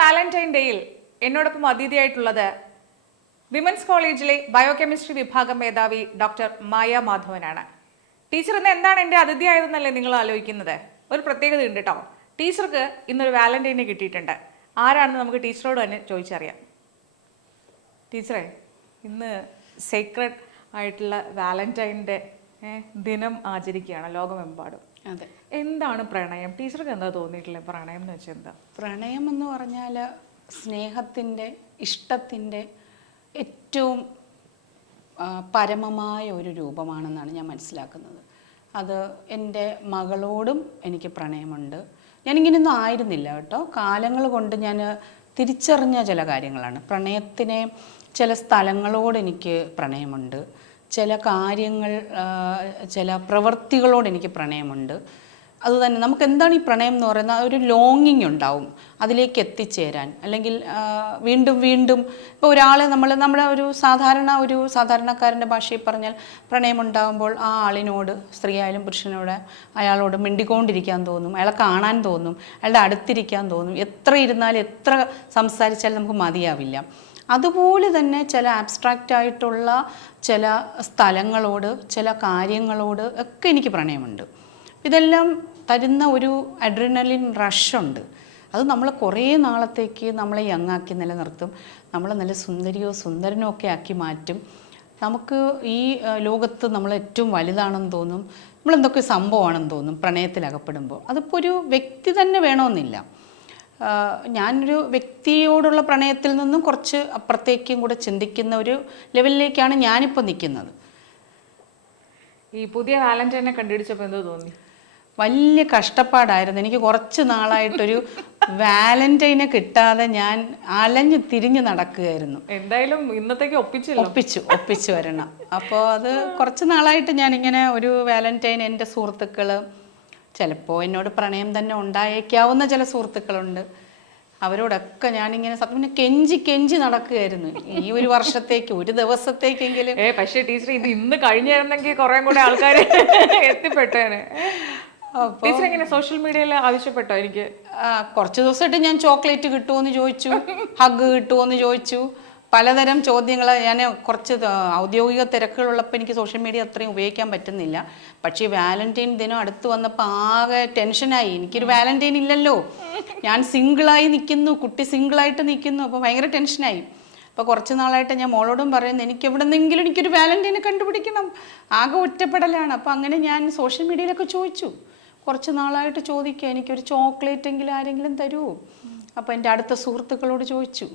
Valentine ഡേയിൽ എന്നോടൊപ്പം അതിഥിയായിട്ടുള്ളത് women's കോളേജിലെ ബയോകെമിസ്ട്രി വിഭാഗം മേധാവി ഡോക്ടർ മായ മാധവനാണ്. ടീച്ചർ ഇന്ന് എന്താണ് എൻ്റെ അതിഥിയായതെന്നല്ലേ നിങ്ങൾ ആലോചിക്കുന്നത്? ഒരു പ്രത്യേകത ഉണ്ട് കേട്ടോ. ടീച്ചർക്ക് ഇന്നൊരു വാലന്റൈനെ കിട്ടിയിട്ടുണ്ട്. ആരാണെന്ന് നമുക്ക് ടീച്ചറോട് തന്നെ ചോദിച്ചറിയാം. ടീച്ചറെ, ഇന്ന് സീക്രട്ട് ആയിട്ടുള്ള വാലന്റൈൻ്റെ ദിനം ആചരിക്കുകയാണ് ലോകമെമ്പാടും. അതെ. എന്താണ് പ്രണയം? ടീച്ചർക്ക് എന്താ തോന്നിയിട്ടില്ല പ്രണയം എന്ന് വെച്ചാൽ എന്താ? പ്രണയം എന്ന് പറഞ്ഞാൽ സ്നേഹത്തിൻ്റെ, ഇഷ്ടത്തിൻ്റെ ഏറ്റവും പരമമായ ഒരു രൂപമാണെന്നാണ് ഞാൻ മനസ്സിലാക്കുന്നത്. അത് എൻ്റെ മകളോടും എനിക്ക് പ്രണയമുണ്ട്. ഞാനിങ്ങനെയൊന്നും ആയിരുന്നില്ല കേട്ടോ. കാലങ്ങൾ കൊണ്ട് ഞാൻ തിരിച്ചറിഞ്ഞ ചില കാര്യങ്ങളാണ്. പ്രണയത്തിനെ ചില സ്ഥലങ്ങളോട് എനിക്ക് പ്രണയമുണ്ട്, ചില കാര്യങ്ങൾ, ചില പ്രവൃത്തികളോട് എനിക്ക് പ്രണയമുണ്ട്. അതുതന്നെ നമുക്ക് എന്താണ് ഈ പ്രണയം എന്ന് പറയുന്നത്? ഒരു ലോങ്ങിങ് ഉണ്ടാവും അതിലേക്ക് എത്തിച്ചേരാൻ, അല്ലെങ്കിൽ വീണ്ടും വീണ്ടും ഇപ്പോൾ ഒരാളെ നമ്മുടെ ഒരു സാധാരണക്കാരൻ്റെ ഭാഷയിൽ പറഞ്ഞാൽ പ്രണയമുണ്ടാകുമ്പോൾ ആ ആളിനോട്, സ്ത്രീ ആയാലും പുരുഷനോട്, അയാളോട് മിണ്ടിക്കൊണ്ടിരിക്കാൻ തോന്നും, അയാളെ കാണാൻ തോന്നും, അയാളുടെ അടുത്തിരിക്കാൻ തോന്നും. എത്ര ഇരുന്നാലും എത്ര സംസാരിച്ചാലും നമുക്ക് മതിയാവില്ല. അതുപോലെ തന്നെ ചില ആബ്സ്ട്രാക്റ്റ് ആയിട്ടുള്ള ചില സ്ഥലങ്ങളോട്, ചില കാര്യങ്ങളോട് ഒക്കെ എനിക്ക് പ്രണയമുണ്ട്. ഇതെല്ലാം തരുന്ന ഒരു അഡ്രിനലിൻ റഷുണ്ട്. അത് നമ്മൾ കുറേ നാളത്തേക്ക് നമ്മളെ യങ്ങാക്കി നിലനിർത്തും. നമ്മളെ നല്ല സുന്ദരിയോ സുന്ദരനോ ഒക്കെ ആക്കി മാറ്റും. നമുക്ക് ഈ ലോകത്ത് നമ്മൾ ഏറ്റവും വലുതാണെന്ന് തോന്നും, നമ്മളെന്തൊക്കെ സംഭവമാണെന്ന് തോന്നും പ്രണയത്തിലകപ്പെടുമ്പോൾ. അതിപ്പോൾ ഒരു വ്യക്തി തന്നെ വേണമെന്നില്ല. ഞാനൊരു വ്യക്തിയോടുള്ള പ്രണയത്തിൽ നിന്നും കുറച്ച് അപ്പുറത്തേക്കും കൂടെ ചിന്തിക്കുന്ന ഒരു ലെവലിലേക്കാണ് ഞാനിപ്പോൾ നിൽക്കുന്നത്. ഈ പുതിയ വാലന്റൈനെ കണ്ടുപിടിച്ചപ്പോൾ എന്തോ തോന്നി? വലിയ കഷ്ടപ്പാടായിരുന്നു. എനിക്ക് കുറച്ച് നാളായിട്ടൊരു വാലന്റൈനെ കിട്ടാതെ ഞാൻ അലഞ്ഞു തിരിഞ്ഞ് നടക്കുകയായിരുന്നു. എന്തായാലും ഇന്നത്തേക്ക് ഒപ്പിച്ചു വരണം. അപ്പോൾ അത് കുറച്ച് നാളായിട്ട് ഞാനിങ്ങനെ ഒരു വാലന്റൈൻ, എൻ്റെ സുഹൃത്തുക്കൾ, ചിലപ്പോൾ എന്നോട് പ്രണയം തന്നെ ഉണ്ടായേക്കാവുന്ന ചില സുഹൃത്തുക്കളുണ്ട്, അവരോടൊക്കെ ഞാനിങ്ങനെ സത്യം കെഞ്ചി നടക്കുകയായിരുന്നു. ഈ ഒരു വർഷത്തേക്ക്, ഒരു ദിവസത്തേക്കെങ്കിലും. പക്ഷേ ടീച്ചർ, ഇത് ഇന്ന് കഴിഞ്ഞിരുന്നെങ്കിൽ കുറേ കൂടെ ആൾക്കാർ എത്തിപ്പെട്ടേനെ. ടീച്ചർ എങ്ങനെ സോഷ്യൽ മീഡിയയിൽ ആവശ്യപ്പെട്ടോ? എനിക്ക് കുറച്ച് ദിവസമായിട്ട് ഞാൻ ചോക്ലേറ്റ് കിട്ടുമോയെന്ന് ചോദിച്ചു, ഹഗ് കിട്ടുമോയെന്ന് ചോദിച്ചു, പലതരം ചോദ്യങ്ങൾ. ഞാൻ കുറച്ച് ഔദ്യോഗിക തിരക്കുകളുള്ളപ്പോൾ എനിക്ക് സോഷ്യൽ മീഡിയ അത്രയും ഉപയോഗിക്കാൻ പറ്റുന്നില്ല. പക്ഷേ വാലന്റൈൻ ദിനം അടുത്ത് വന്നപ്പോൾ ആകെ ടെൻഷനായി. എനിക്കൊരു വാലന്റൈൻ ഇല്ലല്ലോ, ഞാൻ സിംഗിളായി നിൽക്കുന്നു, കുട്ടി സിംഗിളായിട്ട് നിൽക്കുന്നു. അപ്പോൾ ഭയങ്കര ടെൻഷനായി. അപ്പോൾ കുറച്ച് നാളായിട്ട് ഞാൻ മോളോടും പറയുന്നത്, എനിക്ക് എവിടെന്നെങ്കിലും എനിക്കൊരു വാലന്റൈനെ കണ്ടുപിടിക്കണം, ആകെ ഒറ്റപ്പെടലാണ്. അപ്പോൾ അങ്ങനെ ഞാൻ സോഷ്യൽ മീഡിയയിലൊക്കെ ചോദിച്ചു, കുറച്ച് നാളായിട്ട് ചോദിക്കുക, എനിക്കൊരു ചോക്ലേറ്റ് എങ്കിലും ആരെങ്കിലും തരുമോ? അപ്പോൾ എൻ്റെ അടുത്ത സുഹൃത്തുക്കളോട് ചോദിച്ചു.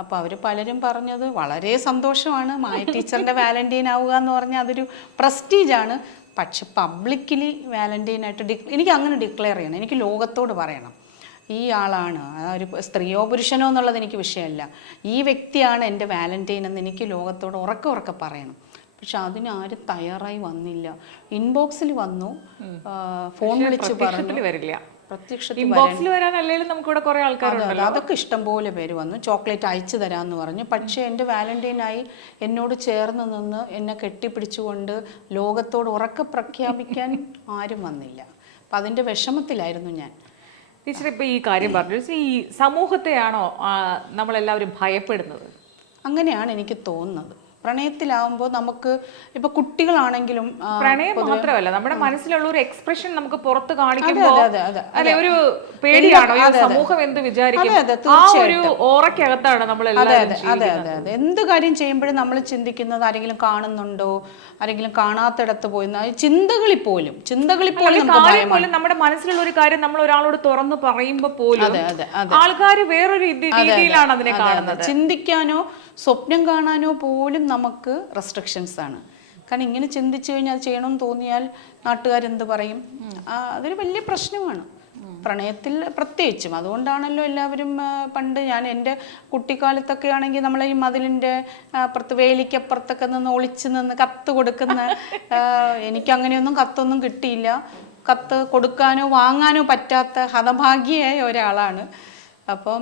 അപ്പോൾ അവർ പലരും പറഞ്ഞത് വളരെ സന്തോഷമാണ്, മായ ടീച്ചറിൻ്റെ വാലന്റൈൻ ആവുക എന്ന് പറഞ്ഞാൽ അതൊരു പ്രസ്റ്റീജാണ്. പക്ഷെ പബ്ലിക്കലി വാലന്റൈനായിട്ട് എനിക്ക് അങ്ങനെ ഡിക്ലെയർ ചെയ്യണം, എനിക്ക് ലോകത്തോട് പറയണം ഈ ആളാണ്, ഒരു സ്ത്രീയോ പുരുഷനോ എന്നുള്ളത് എനിക്ക് വിഷയമല്ല, ഈ വ്യക്തിയാണ് എൻ്റെ വാലന്റൈൻ എന്ന് എനിക്ക് ലോകത്തോട് ഉറക്കെ പറയണം. പക്ഷെ അതിന് ആരും തയ്യാറായി വന്നില്ല. ഇൻബോക്സിൽ വന്നു, ഫോൺ വിളിച്ച് പറഞ്ഞു, വരില്ല. അതൊക്കെ ഇഷ്ടംപോലെ പേര് വന്നു, ചോക്ലേറ്റ് അയച്ചു തരാമെന്ന് പറഞ്ഞു. പക്ഷേ എൻ്റെ വാലന്റൈനായി എന്നോട് ചേർന്ന് നിന്ന് എന്നെ കെട്ടിപ്പിടിച്ചുകൊണ്ട് ലോകത്തോട് ഉറക്കെ പ്രഖ്യാപിക്കാൻ ആരും വന്നില്ല. അപ്പം അതിൻ്റെ വിഷമത്തിലായിരുന്നു ഞാൻ. ടീച്ചർ ഇപ്പം ഈ കാര്യം പറഞ്ഞു, ഈ സമൂഹത്തെയാണോ നമ്മളെല്ലാവരും ഭയപ്പെടുന്നത്? അങ്ങനെയാണ് എനിക്ക് തോന്നുന്നത്. പ്രണയത്തിലാവുമ്പോൾ നമുക്ക് ഇപ്പൊ കുട്ടികളാണെങ്കിലും, പ്രണയം മാത്രമല്ല, നമ്മുടെ മനസ്സിലുള്ള ഒരു എക്സ്പ്രഷൻ നമുക്ക് പുറത്ത് കാണിക്കുമ്പോൾ ഒരു പേടിയാണോ, സമൂഹം എന്ത് വിചാരിക്കും, ആ ഒരു ഓറയ്ക്കകത്താണ് നമ്മൾ. അതെ. എന്ത് കാര്യം ചെയ്യുമ്പോഴും നമ്മൾ ചിന്തിക്കുന്നത് ആരെങ്കിലും കാണുന്നുണ്ടോ, ആരെങ്കിലും കാണാത്തിടത്ത് പോയി, ചിന്തകളിൽ പോലും നമ്മുടെ മനസ്സിലുള്ള ഒരു കാര്യം നമ്മൾ ഒരാളോട് തുറന്നു പറയുമ്പോൾ പോലും ആൾക്കാർ വേറൊരു രീതിയിലാണ് അതിനെ കാണുന്നത്. ചിന്തിക്കാനോ സ്വപ്നം കാണാനോ പോലും നമുക്ക് റെസ്ട്രിക്ഷൻസ് ആണ്. കാരണം ഇങ്ങനെ ചിന്തിച്ചു കഴിഞ്ഞാൽ അത് ചെയ്യണമെന്ന് തോന്നിയാൽ നാട്ടുകാരെന്ത് പറയും? അതൊരു വലിയ പ്രശ്നമാണ് പ്രണയത്തിൽ പ്രത്യേകിച്ചും. അതുകൊണ്ടാണല്ലോ എല്ലാവരും പണ്ട്, ഞാൻ എൻ്റെ കുട്ടിക്കാലത്തൊക്കെ ആണെങ്കിൽ നമ്മളെ ഈ മതിലിൻ്റെ അപ്പുറത്ത്, വേലിക്കപ്പുറത്തൊക്കെ നിന്ന് ഒളിച്ച് നിന്ന് കത്ത് കൊടുക്കുന്ന, എനിക്കങ്ങനെയൊന്നും കത്തൊന്നും കിട്ടിയില്ല. കത്ത് കൊടുക്കാനോ വാങ്ങാനോ പറ്റാത്ത ഹതഭാഗ്യയായ ഒരാളാണ്. അപ്പം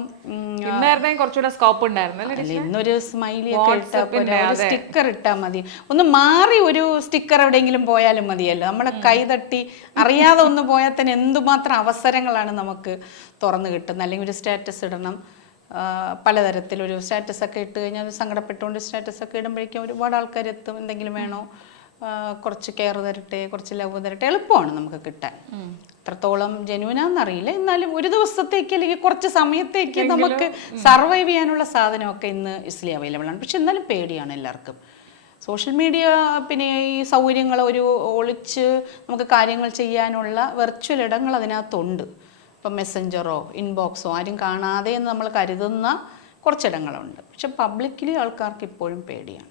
കുറച്ചുകൂടെ സ്കോപ്പ് ഉണ്ടായിരുന്നു. ഇന്നൊരു സ്മൈലി ഒക്കെ ഇട്ടാൽ, സ്റ്റിക്കർ ഇട്ടാൽ മതി, ഒന്ന് മാറി ഒരു സ്റ്റിക്കർ എവിടെയെങ്കിലും പോയാലും മതിയല്ലോ. നമ്മളെ കൈതട്ടി അറിയാതെ ഒന്ന് പോയാൽ തന്നെ എന്തുമാത്രം അവസരങ്ങളാണ് നമുക്ക് തുറന്നു കിട്ടുന്നത്. അല്ലെങ്കിൽ ഒരു സ്റ്റാറ്റസ് ഇടണം, പലതരത്തിലൊരു സ്റ്റാറ്റസൊക്കെ ഇട്ട് കഴിഞ്ഞാൽ അത് സങ്കടപ്പെട്ടുകൊണ്ട് സ്റ്റാറ്റസൊക്കെ ഇടുമ്പോഴേക്കും ഒരുപാട് ആൾക്കാർ എത്തും. എന്തെങ്കിലും വേണോ, കുറച്ച് കെയർ തരട്ടെ, കുറച്ച് ലവ് തരട്ടെ, എളുപ്പമാണ് നമുക്ക് കിട്ടാൻ. എത്രത്തോളം ജെന്യൂനാന്നറിയില്ല, എന്നാലും ഒരു ദിവസത്തേക്ക് അല്ലെങ്കിൽ കുറച്ച് സമയത്തേക്ക് നമുക്ക് സർവൈവ് ചെയ്യാനുള്ള സാധനമൊക്കെ ഇന്ന് ഈസിലി അവൈലബിൾ ആണ്. പക്ഷെ എന്നാലും പേടിയാണ് എല്ലാവർക്കും. സോഷ്യൽ മീഡിയ പിന്നെ ഈ സൗകര്യങ്ങൾ ഒരു ഒളിച്ച് നമുക്ക് കാര്യങ്ങൾ ചെയ്യാനുള്ള വെർച്വൽ ഇടങ്ങൾ അതിനകത്തുണ്ട്. ഇപ്പം മെസ്സഞ്ചറോ ഇൻബോക്സോ ആരും കാണാതെ എന്ന് നമ്മൾ കരുതുന്ന കുറച്ചിടങ്ങളുണ്ട്. പക്ഷെ പബ്ലിക്കലി ആൾക്കാർക്ക് ഇപ്പോഴും പേടിയാണ്.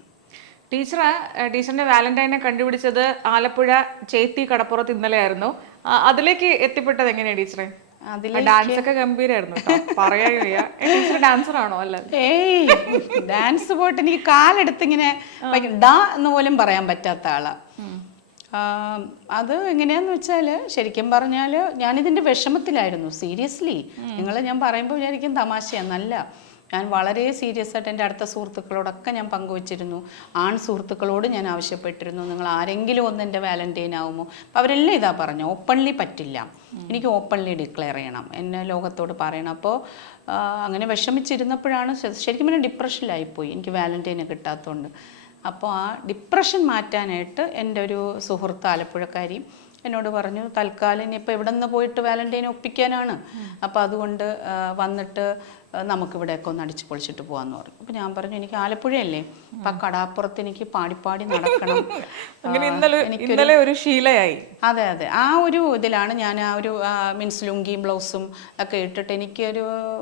ടീച്ചറിന്റെ വാലന്റൈനെ കണ്ടുപിടിച്ചത് ആലപ്പുഴ ചേത്തി കടപ്പുറത്ത് ഇന്നലെയായിരുന്നു. അതിലേക്ക് എത്തിപ്പെട്ടത് എങ്ങനെയാ ടീച്ചറെ? ഡാൻസ് ഒക്കെ ഗംഭീരായിരുന്നു, പറയാൻ വയ്യ. ടീച്ചർ ഡാൻസർ ആണോ? അല്ല, ഏയ് ഡാൻസ് പോയിട്ട് എനിക്ക് കാലെടുത്ത് ഇങ്ങനെ ഡാ എന്ന് പോലും പറയാൻ പറ്റാത്ത ആളാ. അത് എങ്ങനെയാന്ന് വെച്ചാൽ ശരിക്കും പറഞ്ഞാൽ ഞാനിതിൻ്റെ വിഷമത്തിലായിരുന്നു. സീരിയസ്ലി, ഞാൻ പറയുമ്പോൾ വിചാരിക്കും തമാശയാന്നല്ല. ഞാൻ വളരെ സീരിയസ് ആയിട്ട് എൻ്റെ അടുത്ത സുഹൃത്തുക്കളോടൊക്കെ ഞാൻ പങ്കുവച്ചിരുന്നു. ആൺ സുഹൃത്തുക്കളോട് ഞാൻ ആവശ്യപ്പെട്ടിരുന്നു, നിങ്ങൾ ആരെങ്കിലും ഒന്ന് എൻ്റെ വാലന്റൈൻ ആവുമോ? അപ്പോൾ അവരെല്ലാം ഇതാ പറഞ്ഞു, ഓപ്പൺലി പറ്റില്ല, എനിക്ക് ഓപ്പൺലി ഡിക്ലെയർ ചെയ്യണം, എന്നെ ലോകത്തോട് പറയണം. അപ്പോൾ അങ്ങനെ വിഷമിച്ചിരുന്നപ്പോഴാണ് ശരിക്കും പറഞ്ഞാൽ ഡിപ്രഷനിലായിപ്പോയി, എനിക്ക് വാലന്റൈനെ കിട്ടാത്തതുകൊണ്ട്. അപ്പോൾ ആ ഡിപ്രഷൻ മാറ്റാനായിട്ട് എൻ്റെ ഒരു സുഹൃത്ത് ആലപ്പുഴക്കാരി എന്നോട് പറഞ്ഞു, തൽക്കാലം ഇനിയിപ്പോൾ ഇവിടെ നിന്ന് പോയിട്ട് വാലന്റൈനെ ഒപ്പിക്കാനാണ്, അപ്പോൾ അതുകൊണ്ട് വന്നിട്ട് നമുക്കിവിടെയൊക്കെ ഒന്ന് അടിച്ചു പൊളിച്ചിട്ട് പോകാമെന്ന് പറഞ്ഞു. അപ്പോൾ ഞാൻ പറഞ്ഞു, എനിക്ക് ആലപ്പുഴയല്ലേ, അപ്പം ആ കടാപ്പുറത്ത് എനിക്ക് പാടിപ്പാടി നടക്കണം. ഇന്നലെ ഒരു ശീലയായി. അതെ അതെ, ആ ഒരു ഇതിലാണ് ഞാൻ ആ ഒരു മീൻസ് ലുങ്കിയും ബ്ലൗസും ഒക്കെ ഇട്ടിട്ട് എനിക്ക്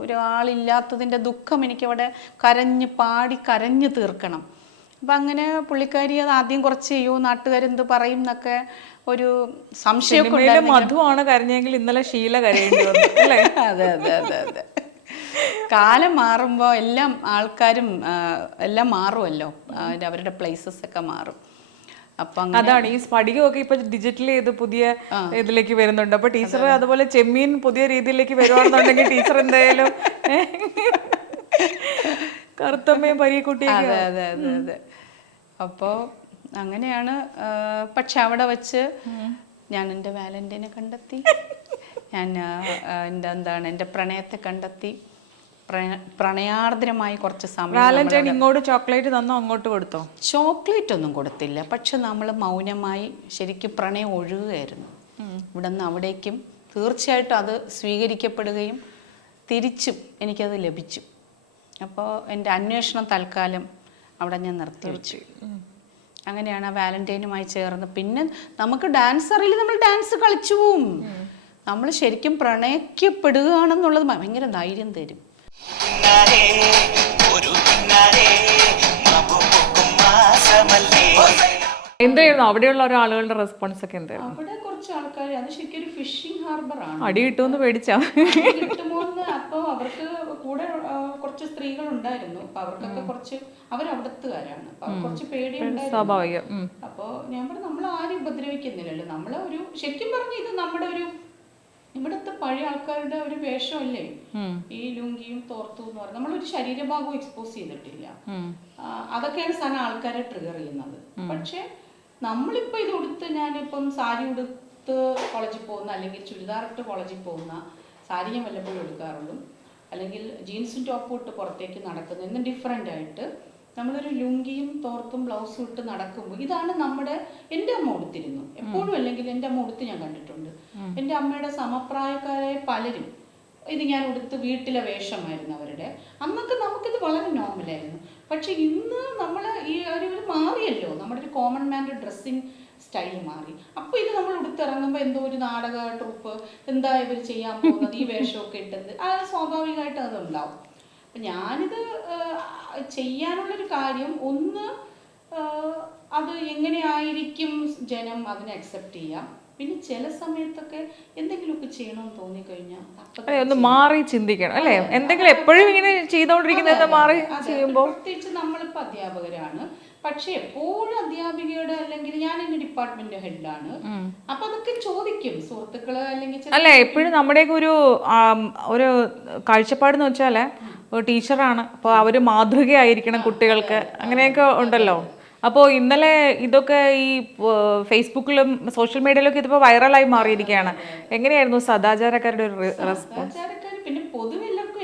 ഒരാളില്ലാത്തതിൻ്റെ ദുഃഖം എനിക്കവിടെ കരഞ്ഞു തീർക്കണം. അപ്പം അങ്ങനെ പുള്ളിക്കാരി അത് ആദ്യം കുറച്ച് ചെയ്യൂ, നാട്ടുകാരെന്ത് പറയും എന്നൊക്കെ ഒരു സംശയമൊക്കെ. മധുവാണ് കരഞ്ഞെങ്കിൽ ഇന്നലെ ശീല കരയേണ്ടി വന്നു അല്ലേ? അതെ അതെ അതെ അതെ. കാലം മാറുമ്പോൾ എല്ലാം ആൾക്കാരും എല്ലാം മാറുമല്ലോ, അവരുടെ പ്ലേസസ് ഒക്കെ മാറും. അപ്പൊ അതാണ് ഈ സ്ഫടികമൊക്കെ ഇപ്പൊ ഡിജിറ്റൽ ചെയ്ത് പുതിയ ഇതിലേക്ക് വരുന്നുണ്ട്. അപ്പൊ ടീച്ചർ അതുപോലെ ചെമ്മീൻ പുതിയ രീതിയിലേക്ക് വരുവാണെന്നുണ്ടെങ്കിൽ ടീച്ചർ എന്തായാലും കറുത്തമ്മയും പരീക്കുട്ടിയൊക്കെ. അതെ അതെ അതെ അതെ. അപ്പോൾ അങ്ങനെയാണ്. പക്ഷെ അവിടെ വെച്ച് ഞാൻ എൻ്റെ വാലന്റൈനെ കണ്ടെത്തി, ഞാൻ എൻ്റെ പ്രണയത്തെ കണ്ടെത്തി. പ്രണയാർദ്രമായി കുറച്ച് സമയം. വാലന്റൈൻ ഇങ്ങോട്ട് ചോക്ലേറ്റ് തന്നോ അങ്ങോട്ട് കൊടുത്തോ? ചോക്ലേറ്റ് ഒന്നും കൊടുത്തില്ല, പക്ഷെ നമ്മൾ മൗനമായി ശരിക്കും പ്രണയം ഒഴുകുകയായിരുന്നു. ഇവിടെ നിന്ന് അവിടേക്കും തീർച്ചയായിട്ടും അത് സ്വീകരിക്കപ്പെടുകയും തിരിച്ചും എനിക്കത് ലഭിച്ചു. അപ്പോൾ എൻ്റെ അന്വേഷണം തൽക്കാലം അവിടെ ഞാൻ നിർത്തിവെച്ചു. അങ്ങനെയാണ് ആ വാലന്റൈനുമായി ചേർന്ന്. പിന്നെ നമുക്ക് ഡാൻസ് അറിയില്ല, നമ്മൾ ഡാൻസ് കളിച്ചു പോവും. നമ്മൾ ശരിക്കും പ്രണയിക്കപ്പെടുകയാണെന്നുള്ളത് ഭയങ്കര ധൈര്യം തരും. എന്തായിരുന്നു അവിടെയുള്ള ആളുകളുടെ റെസ്പോൺസ് ഒക്കെ? എന്തായിരുന്നു അവിടെ കുറച്ച് ആൾക്കാർ, അത് ശരിക്കും ഒരു ഫിഷിംഗ് ഹാർബർ ആണ്. അടി കിട്ടുമെന്ന് പേടിച്ചാ? കിട്ടുമോന്ന്. അപ്പോൾ അവർക്ക് കൂടെ കുറച്ച് സ്ത്രീകൾ ഉണ്ടായിരുന്നു. അപ്പൊ അവർക്കൊക്കെ കുറച്ച്, അവരവിടത്തുകാരാണ്, അപ്പൊ കുറച്ച് പേടിയുണ്ടായിരുന്നു. സ്വാഭാവികം. അപ്പോൾ ഞാൻ പറഞ്ഞു, നമ്മൾ ആരും ഉപദ്രവിക്കുന്നില്ലല്ലോ, നമ്മളെ ഒരു ശരിക്കും പറഞ്ഞു ഇത് നമ്മുടെ ഒരു ഇവിടുത്തെ പഴയ ആൾക്കാരുടെ ഒരു വേഷമല്ലേ ഈ ലുങ്കിയും തോർത്തും എന്ന് പറയുന്നത്. നമ്മളൊരു ശരീരഭാഗവും എക്സ്പോസ് ചെയ്തിട്ടില്ല. അതൊക്കെയാണ് സാധനം ആൾക്കാരെ ട്രിഗർ ചെയ്യുന്നത്. പക്ഷെ നമ്മളിപ്പോ ഇത് ഉടുത്ത്, ഞാനിപ്പം സാരി ഉടുത്ത് കോളേജിൽ പോകുന്ന, അല്ലെങ്കിൽ ചുരിദാറിട്ട് കോളേജിൽ പോകുന്ന, സാരി ഞാൻ വല്ലപ്പോഴും എടുക്കാറുള്ളൂ, അല്ലെങ്കിൽ ജീൻസും ടോപ്പും ഇട്ട് പുറത്തേക്ക് നടക്കുന്ന, ഇന്ന് ഡിഫറെൻ്റ് ആയിട്ട് നമ്മളൊരു ലുങ്കിയും തോർത്തും ബ്ലൗസും ഇട്ട് നടക്കുമ്പോൾ ഇതാണ് എൻ്റെ അമ്മ ഉടുത്തിരുന്നു എപ്പോഴും, അല്ലെങ്കിൽ എൻ്റെ അമ്മ ഉടുത്ത് ഞാൻ കണ്ടിട്ടുണ്ട്. എൻ്റെ അമ്മയുടെ സമപ്രായക്കാരായ പലരും ഇത് ഞാൻ ഉടുത്ത് വീട്ടിലെ വേഷമായിരുന്നു അവരുടെ. അന്നൊക്കെ നമുക്കിത് വളരെ നോർമലായിരുന്നു. പക്ഷെ ഇന്ന് നമ്മൾ ഈ ഒരു മാറിയല്ലോ, നമ്മുടെ ഒരു കോമൺ മാൻ്റെ ഡ്രസ്സിങ് സ്റ്റൈൽ മാറി. അപ്പോൾ ഇത് നമ്മൾ ഉടുത്തിറങ്ങുമ്പോൾ എന്തോ ഒരു നാടക ട്രൂപ്പ്, എന്താ ഇവർ ചെയ്യാൻ പോകുന്നത്, ഈ വേഷമൊക്കെ ഇട്ടത്, അത് സ്വാഭാവികമായിട്ട് അതുണ്ടാവും. അപ്പം ഞാനിത് ചെയ്യാനുള്ളൊരു കാര്യം, ഒന്ന് അത് എങ്ങനെയായിരിക്കും ജനം അതിനെ അക്സെപ്റ്റ് ചെയ്യാം, പിന്നെ ചില സമയത്തൊക്കെ എന്തെങ്കിലുമൊക്കെ ചെയ്യണമെന്ന് തോന്നിക്കഴിഞ്ഞാൽ ഒന്ന് മാറി ചിന്തിക്കണം അല്ലേ? എന്തെങ്കിലും എപ്പോഴും ഇങ്ങനെ ചെയ്തോണ്ടിരിക്കുന്നത് മാറി ചെയ്യുമ്പോൾ. പ്രത്യേകിച്ച് നമ്മളിപ്പോൾ അധ്യാപകരാണ്, പക്ഷെ എപ്പോഴും അധ്യാപികയുടെ, അല്ലെങ്കിൽ ഞാൻ എന്റെ ഡിപ്പാർട്ട്മെന്റ് ഹെഡാണ്, അപ്പൊ അതൊക്കെ ചോദിക്കും സുഹൃത്തുക്കള്, അല്ലെങ്കിൽ അല്ല എപ്പോഴും നമ്മുടെയൊക്കെ ഒരു കാഴ്ചപ്പാടെന്ന് വെച്ചാല് ടീച്ചറാണ്, അപ്പോൾ അവര് മാതൃകയായിരിക്കണം കുട്ടികൾക്ക്, അങ്ങനെയൊക്കെ ഉണ്ടല്ലോ. അപ്പോൾ ഇന്നലെ ഇതൊക്കെ ഈ ഫേസ്ബുക്കിലും സോഷ്യൽ മീഡിയയിലൊക്കെ ഇതിപ്പോൾ വൈറലായി മാറിയിരിക്കുകയാണ്. എങ്ങനെയായിരുന്നു സദാചാരക്കാരുടെ ഒരു റെസ്പോൺസ്? പിന്നെ പൊതുവെ എല്ലാവർക്കും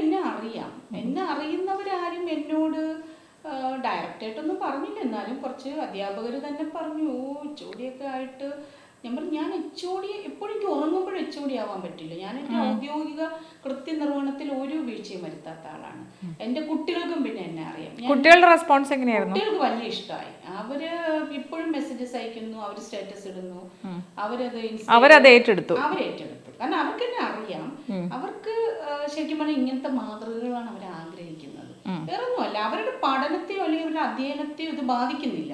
എന്നെ ഡയറക്റ്റായിട്ടൊന്നും പറഞ്ഞില്ല, എന്നാലും കുറച്ച് അധ്യാപകർ തന്നെ പറഞ്ഞു, HOD ആയിട്ട് ഞാൻ പറഞ്ഞു, ഞാൻ HOD എപ്പോഴും എനിക്ക് ഉറങ്ങുമ്പോഴും HOD ആവാൻ പറ്റില്ല. ഞാൻ എൻ്റെ ഔദ്യോഗിക കൃത്യനിർവഹണത്തിൽ ഒരു വീഴ്ചയും വരുത്താത്ത ആളാണ്. എൻ്റെ കുട്ടികൾക്കും പിന്നെ എന്നെ അറിയാം. കുട്ടികളുടെ റെസ്പോൺസ് എങ്ങനെയായിരുന്നു? കുട്ടികൾക്ക് വലിയ ഇഷ്ടമായി. അവര് ഇപ്പോഴും മെസ്സേജസ് അയക്കുന്നു, അവർ സ്റ്റാറ്റസ് ഇടുന്നു, അവരത് ഏറ്റെടുത്തു. കാരണം അവർക്ക് തന്നെ അറിയാം, അവർക്ക് ശരിക്കും പറഞ്ഞാൽ ഇങ്ങനത്തെ മാതൃകകളാണ് അവർ ആഗ്രഹിക്കുന്നത്. വേറൊന്നുമല്ല, അവരുടെ പഠനത്തെയോ അല്ലെങ്കിൽ അവരുടെ അധ്യയനത്തെയോ ഇത് ബാധിക്കുന്നില്ല.